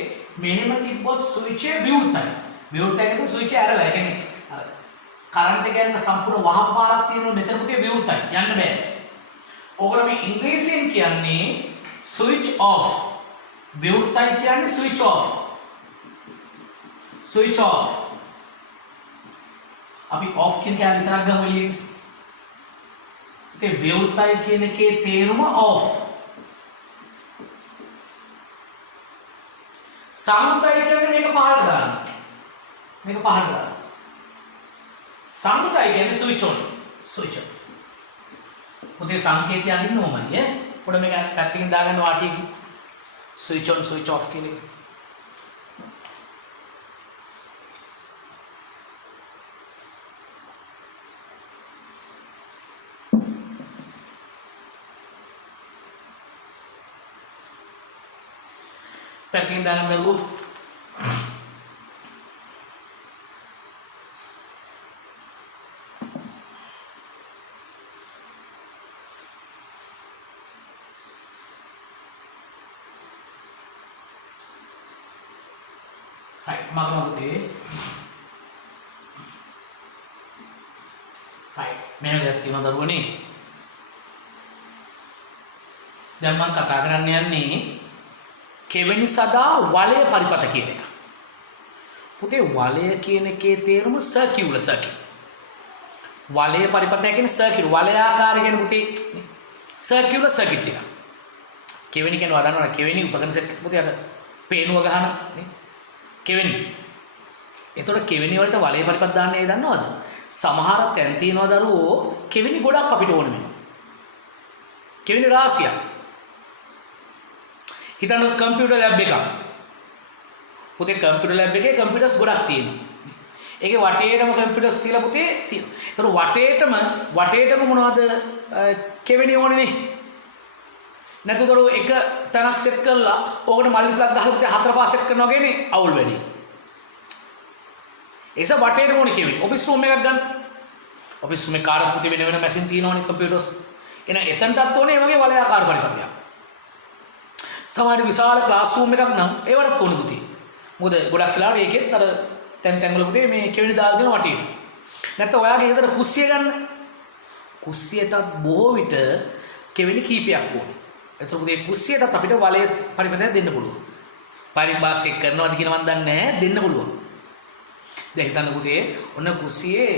මෙහෙම තිබ්බොත් ස්විච් එක විවෘතයි. විවෘතයි කියන්නේ ස්විච් එක ඇරලා. ඒ කියන්නේ කරන්ට් එක යන සම්පූර්ණ වහක් පාරක් තියෙනවා මෙතන පුතේ විවෘතයි යන්න බෑ. ඕකට මේ ඉංග්‍රීසියෙන් කියන්නේ ස්විච් ඔෆ්. විවෘතයි කියන්නේ ස්විච් ඔෆ්. Switch off. අපි ඔෆ් කියන එක විතරක් ගමු එළියට. ඉතින් විවෘතයි කියන එකේ තේරුම ඔෆ්. සංවෘතයි කියන්නේ මේක පහළට දාන්න. මේක පහළට දාන්න. සංවෘතයි කියන්නේ ස්විච් ඔන්. Switch on. පුතේ සංකේතය අඳින්න ඕමයි ඈ. පොඩ මේක පැත්තකින් දාගන්න වාටියකින්. ස්විච් ඔන් ස්විච් ඔෆ් කියන එක. පැත්තකින් දාගන්න දරුවෝ. Hai, makan putih. Hai, මේක දැන් තියෙන දරුවනේ. දැන් මම කතා කරන්න යන්නේ කෙවෙනි සදා වලය පරිපත කියන එක. පුතේ වලය කියන එකේ තේරුම සර්කියුලර් සර්කිට්. වලය පරිපතය කියන්නේ සර්කියුලර් වලයාකාරය කියන පුතේ සර්කියුලර් සර්කිට් එක. කෙවෙනි කියන වදන්වන කෙවෙනි උපකරණ සෙට් පුතේ අර පේනුව ගහන නේ. කෙවෙනි. එතකොට කෙවෙනි වලට වලය පරිපත දාන්නේ ඒ දන්නවද? සමහර තැන් තියෙනවා දරුවෝ කෙවෙනි ගොඩක් අපිට ඕන වෙනවා. කෙවෙනි රාශියක්. හිතන්න කම්පියුටර් ලැබ් එකක්. පුතේ කම්පියුටර් ලැබ් එකේ කම්පියුටර්ස් ගොඩක් තියෙනවා. ඒකේ වටේටම කම්පියුටර්ස් තියලා පුතේ තියෙනවා. ඒතර වටේටම මොනවද කෙවෙනි ඕනේ නේ. නැත්නම් එක තැනක් සෙට් කරලා ඕකට මල්ටිප්ලක් ගහලා පුතේ හතර පහ සෙට් කරනවා කියන්නේ අවුල් වැඩි. ඒස වටේටම ඕනේ කෙවෙනි. ඔෆිස් රූම් එකක් ගන්න. ඔෆිස් රූම් එකේ කාර්ය පුතේ වෙන වෙන මැෂින් තියෙනවනේ කම්පියුටර්ස්. එන එතනටත් ඕනේ මේ වගේ වලයාකාර පරිපතයක්. සමහර විශාල ක්ලාස් රූම් එකක් නම් ඒවටත් ඕනේ පුතේ. මොකද ගොඩක් වෙලාවට ඒකෙත් අර තැන් වල පුතේ මේ කෙවෙනි දාලා දෙන වටේට. නැත්නම් ඔයාගේ ගෙදර කුස්සිය ගන්න. කුස්සියටත් බොහෝ විට කෙවෙනි කීපයක් ඕනේ. ඒතර පුතේ කුස්සියටත් අපිට වලේ පරිපතයක් දෙන්න පුළුවන්. පරිභාෂිත කරනවාද කියන මන් දන්නේ නැහැ දෙන්න පුළුවන්. දැන් හිතන්න පුතේ ඔන්න කුස්සියේ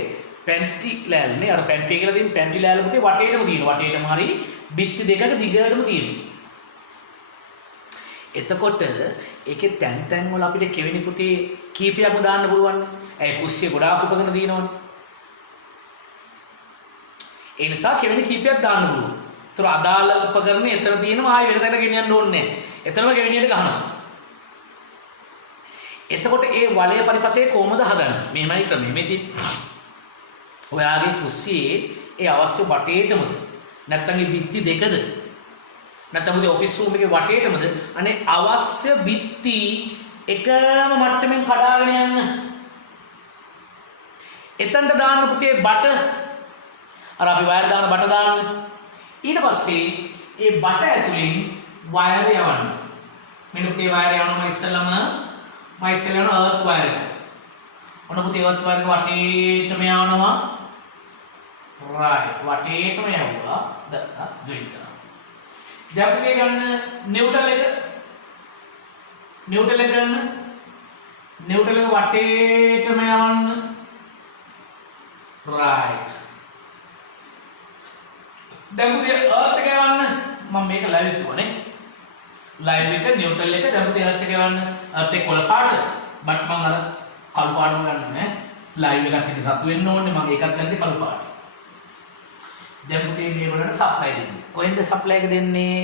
පැන්ටි ලෑල්නේ අර පැන්ටි කියලා තියෙන පැන්ටි ලෑල්ල පුතේ වටේටම තියෙනවා. වටේටම හරි බිත්ති දෙකක දිගටම තියෙනවා. එතකොට ඒකේ තැන් වල අපිට කෙවෙනි පුතේ කීපයක්ම දාන්න පුළුවන්. ඒ කුස්සිය ගොඩාක් උපකරණ තියෙනවනේ. ඒ නිසා කෙවෙනි කීපයක් දාන්න පුළුවන්. ඒතර අදාළ උපකරණ එතන තියෙනවා ආයෙ වෙන තැනකට ගෙනියන්න ඕනේ නැහැ. එතනම කෙවෙනියට ගහනවා. එතකොට ඒ වලය පරිපතේ කොහොමද හදන්නේ? මෙහෙමයි ක්‍රමය. මේ ඔයාගේ කුස්සියේ ඒ අවශ්‍ය වටේටමද නැත්නම් ඒ බිත්ති දෙකද නැත්නම් මුදේ ඔෆිස් රූම් එකේ වටේටමද අනේ අවශ්‍ය බිත්ති එකම මට්ටමින් කඩාගෙන යන්න. එතනට දාන්න පුතේ බට අර අපි වයර් දාන බට දාන්න. ඊට පස්සේ ඒ බට ඇතුලෙන් වයර් යවන්න. මෙන්න පුතේ වයර් යවනවා ඉස්සෙල්ලාම අර්ත් වයර් එක. ඔන්න පුතේ අර්ත් වයර් එක වටේටම යවනවා. රයිට් වටේටම යවුවා. දෙන්න. දැන් පුතේ ගන්න නිව්ට්‍රල් එක. නිව්ට්‍රල් එක ගන්න. නිව්ට්‍රල් එක වටේටම යවන්න. රයිට්. දැන් පුතේ අර්ත් එක යවන්න. මම මේක ලයිව් කරන්නේ. ලයිව් එක නිව්ට්‍රල් එක දැන් පුතේ අර්ත් එක යවන්න. අර්ත් එක කොළ පාට. බට් මම අර කළු පාටම ගන්න නෑ. ලයිව් එකත් එක්ක සතු වෙන්න ඕනේ. මම ඒකත් ගන්නේ කළු පාට. දැන් පුතේ මේ වලට සප්ලයි දෙන්නේ. කොහෙන්ද සප්ලයි එක දෙන්නේ?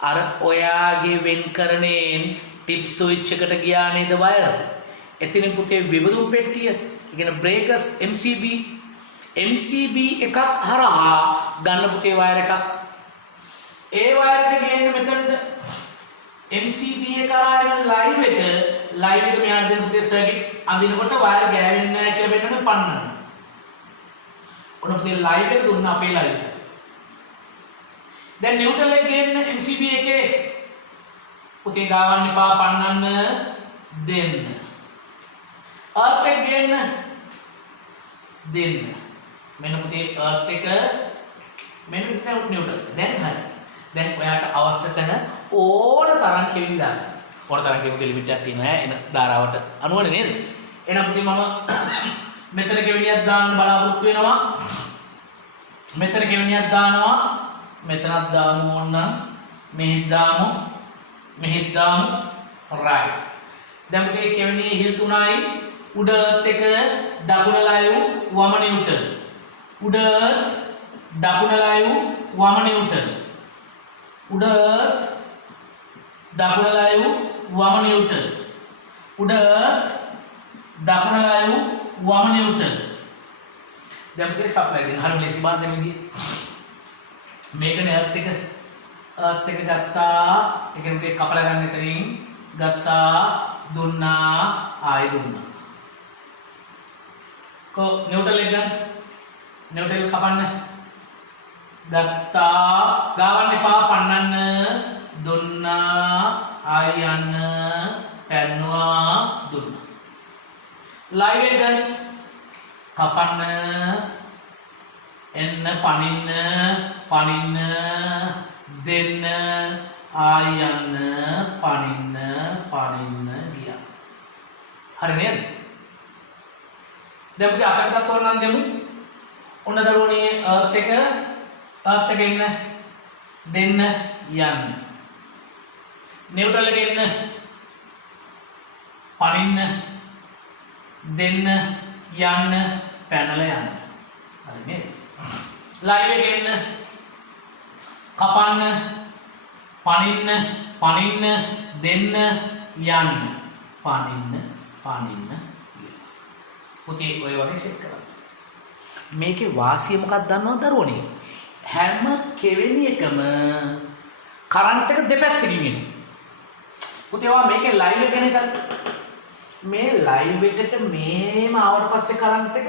අර ඔයාගේ වෙන්කරණයෙන් ටිප් ස්විච් එකට ගියා නේද වයර්? එතනින් පුතේ විබඳුම් පෙට්ටිය, ඒ කියන්නේ බ්‍රේකර්ස් MCB එකක් හරහා ගන්න පුතේ වයර් එකක්. ඒ වයර් එක ගේන්න මෙතනට MCB එක හරහා එන ලයිව් එක මෙයාට දෙන්න පුතේ සර්කිට් අඳිනකොට වයර් ගෑවෙන්නේ නැහැ කියලා වෙනම පන්නන්න. ඔන්න පුතේ ලයිව් එක දුන්න අපේ ලයිව් එක. දැන් නිව්ට්‍රල් එක ගේන්න MCB එකේ පුතේ ගාවන්න එපා පන්නන්න දෙන්න. අර්ත් එක ගේන්න දෙන්න. මෙන්න පුතේ earth එක මෙන්න නිව්ටන්. දැන් හරි. දැන් ඔයාට අවශ්‍ය කරන ඕන තරම් කෙවිලි දාන්න. ඕන තරම් කෙවිලි ලිමිට් එකක් තියෙනවා එන ධාරාවට අනුවනේ නේද? එහෙනම් පුතේ මම මෙතන කෙවිලියක් දාන්න බලාපොරොත්තු වෙනවා. මෙතන කෙවිලියක් දානවා. මෙතනක් දාමු ඕනනම් මෙහෙත් දාමු. මෙහෙත් දාමු. right. දැන් පුතේ කෙවිලිය ඉහළ තුනයි උඩ earth එක දකුණ ලයු වම නිව්ටන්. උඩ earth දකුණ ලයු වම නිව්ටන්. උඩ earth දකුණ ලයු වම නිව්ටන්. උඩ earth දකුණ ලයු වම නිව්ටන්. දැන් පුතේ සප්ලයි දෙන්න. හරිම ලේසි බාන්දන විදිය. මේකනේ earth එක ගත්තා. ඒ කියන්නේ පුතේ කපලා ගන්න එතනින් ගත්තා දුන්නා ආයෙ දුන්නා. को न्यूट्रल एक गन न्यूट्रल कपन्न गत्ता गावන්න එපා පන්නන්න දුන්නා ආයන්න පැන්නුවා දුන්නා ලයිව් එක ගන්න කපන්න එන්න පනින්න දෙන්න ආයන්න පනින්න ගියා හරි නේද දැන් අපි අතකට තෝරන්න දෙමු. ඔන්න දරුවනේ earth එක එන්න දෙන්න යන්න. නිව්ට්‍රල් එක එන්න පනින්න දෙන්න යන්න පැනලා යන්න. හරි නේද? ලයිව් එක එන්න කපන්න පනින්න දෙන්න යන්න පනින්න පුතේ ඔය වගේ සෙට් කරන්න. මේකේ වාසිය මොකක්ද දන්නවද දරුවනේ? හැම කෙවෙනි එකම කරන්ට් එක දෙපැත්තකින් එනවා. පුතේ ඔයා මේකේ ලයිව් එක ගැන හිතන්න. මේ ලයිව් එකට මේම ආවට පස්සේ කරන්ට් එක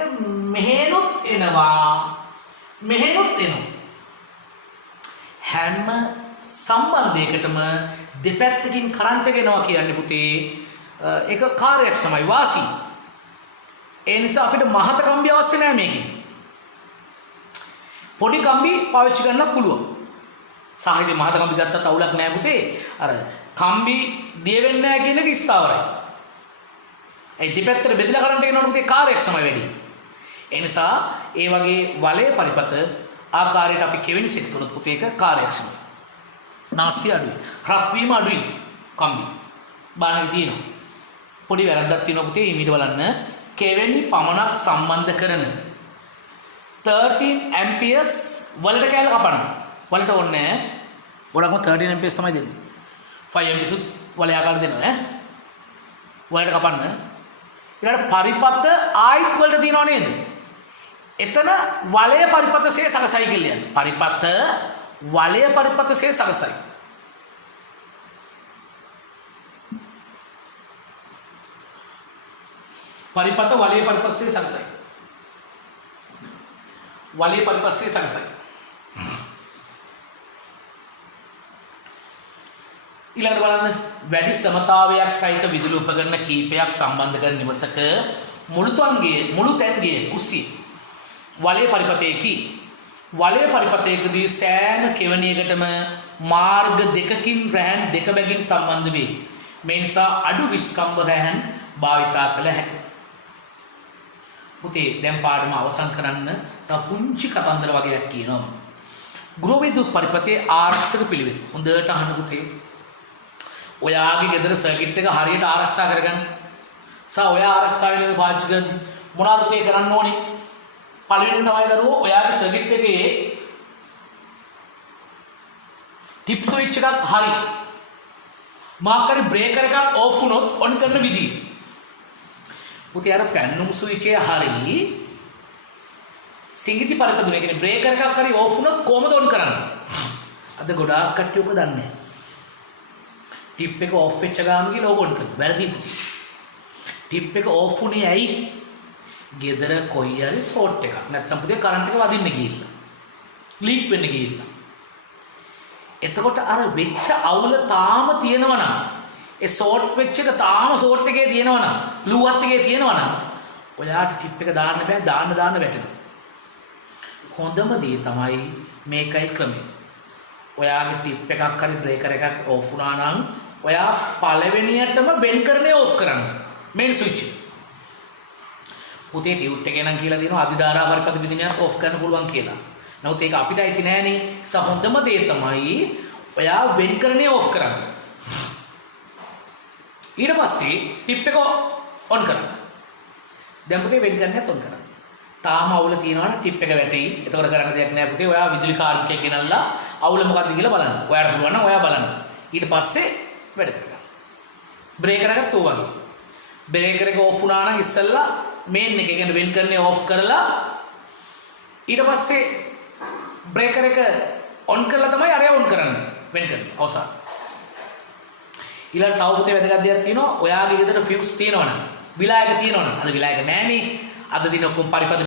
මෙහෙනුත් එනවා. හැම සම්බන්ධයකටම දෙපැත්තකින් කරන්ට් එක එනවා කියන්නේ පුතේ ඒක කාර්යක්ෂමයි වාසි. ඒ නිසා අපිට මහත කම්බි අවශ්‍ය නැහැ මේකෙදි. පොඩි කම්බි පාවිච්චි කරන්න පුළුවන්. සාහිත්‍ය මහත කම්බි ගත්තත් අවුලක් නැහැ පුතේ. අර කම්බි දිය වෙන්නේ නැහැ කියන එක ස්ථාවරයි. ඒ දෙපැත්තට බෙදලා කරන්ට් එක යනකොට පුතේ කාර්යක්ෂමයි වැඩි. ඒ නිසා ඒ වගේ වලය පරිපත ආකාරයට අපි කෙවෙනි සෙට් කරොත් පුතේ ඒක කාර්යක්ෂමයි. නාස්ති අඩුයි. රත් වීම අඩුයි. කම්බි. බාණේ තියෙනවා. පොඩි වැරද්දක් තියෙනවා පුතේ ඊට බලන්න. කෙවෙනි පමණක් සම්බන්ධ කරන 13 amperes වලට කැල කපන්න. වලට ඕනේ නැහැ. ගොඩක්ම 13 amperes තමයි දෙන්නේ. 5 amperes වල ආකාර දෙනවා ඈ. වලට කපන්න. ඊළඟට පරිපත ආයිත් වලට තියනව නේද? එතන වලය පරිපතසේ සකසයි කියලා කියන්නේ. පරිපත වලය පරිපතසේ සකසයි. परिपथ वलय परिपथ से सकसයි वलय परिपथ से सकसයි ඊළඟට බලන්න වැඩි සමතාවයක් සහිත විදුලි උපකරණ කීපයක් සම්බන්ධ කරන නිවසක මුළු තැන්ගේ කුස්සිය වලය පරිපථයේකි වලය පරිපථයකදී සෑම කෙවණියකටම මාර්ග දෙකකින් රැහන් දෙක බැගින් සම්බන්ධ වේ. මේ නිසා අඩු විස්කම්බ රැහන් භාවිතා කළ හැකියි. පුතේ දැන් පාඩම අවසන් කරන්න තව පුංචි කතන්දර වගේක් කියනවා. ගෘහ විදුලි පරිපථයේ ආරක්ෂක පිළිවෙත්. හොඳට අහන්න පුතේ. ඔයාගේ ගෙදර සර්කිට් එක හරියට ආරක්ෂා කරගන්න. ඔයා ආරක්ෂා වෙන පාවිච්චි කරන්නේ මොනවද පුතේ කරන්න ඕනේ? පළවෙනි තමයි දරුවෝ ඔයාගේ සර්කිට් එකේ ටිප් ස්විච් එකක් හරි මාකරි බ්‍රේකර් එකක් ඕෆ් වුණොත් ඔන් කරන විදිය. පුතේ අර පැන්නුම් ස්විච් එක හරි සිඟිති පරිපථුනේ කියන්නේ බ්‍රේකර් එකක් හරි ඕෆ් වුණොත් කොහමද ඔන් කරන්නේ? අද ගොඩාක් කට්ටිය ඔක දන්නේ නැහැ. ටිප් එක ඕෆ් වෙච්ච ගාම කියලා ඕක ඔන් කරනවා. වැරදි පුතේ. ටිප් එක ඕෆ් වුණේ ඇයි? ගෙදර කොයි හරි ෂෝට් එකක්. නැත්තම් පුතේ කරන්ට් එක වදින්න ගිහිල්ලා. ලීක් වෙන්න ගිහිල්ලා. එතකොට අර වෙච්ච අවුල තාම තියෙනවා නම් ඒ ෂෝට් වෙච්ච එක තාම ෂෝට් එකේ තියෙනවා නම් ලුවත් එකේ තියෙනවා නම් ඔයාට ටිප් එක දාන්න බෑ දාන්න වැටෙනවා. හොඳම දේ තමයි මේකයි ක්‍රමය. ඔයාගේ ටිප් එකක් හරි බ්‍රේකර් එකක් ඕෆ් වුණා නම් ඔයා පළවෙනියටම වෙන් කරන්නේ ඕෆ් කරන්න. මේන් ස්විච් එක. පුතේ ටියුට් එකේ නම් කියලා දෙනවා අධිධාරා වර්ග විදිහට ඕෆ් කරන්න පුළුවන් කියලා. නමුත් ඒක අපිට අයිති නෑනේ. හොඳම දේ තමයි ඔයා වෙන් කරන්නේ ඕෆ් කරන්න. ඊට පස්සේ ටිප් එක ඔන් කරන්න. දැන් පුතේ වෙන් කරන්නත් ඔන් කරන්න. තාම අවුල තියෙනවනම් ටිප් එක වැටෙයි. ඒතකොට කරන්න දෙයක් නෑ පුතේ. ඔයා විදුලි කාර්මිකයෙක් ගෙනල්ලා අවුල මොකක්ද කියලා බලන්න. ඔයාට පුළුවන් නම් ඔයා බලන්න. ඊට පස්සේ වැඩ කරගන්න. බ්‍රේකර් එකත් ඕ වගේ. බ්‍රේකර් එක ඕෆ් වුණා නම් ඉස්සෙල්ලා මේන් එක කියන්නේ වෙන් කරන්නේ ඕෆ් කරලා ඊට පස්සේ බ්‍රේකර් එක ඔන් කරලා තමයි අරය ඔන් කරන්නේ. වෙන් කරන්නේ අවසන්. ඊළඟ තව පුතේ වැදගත් දෙයක් තියෙනවා. ඔයාගේ ගෙදර ෆියුස් තියෙනවනම් විලායක තියෙනවනම් අද විලායක නෑනේ. අද දින ඔක්කොම පරිපද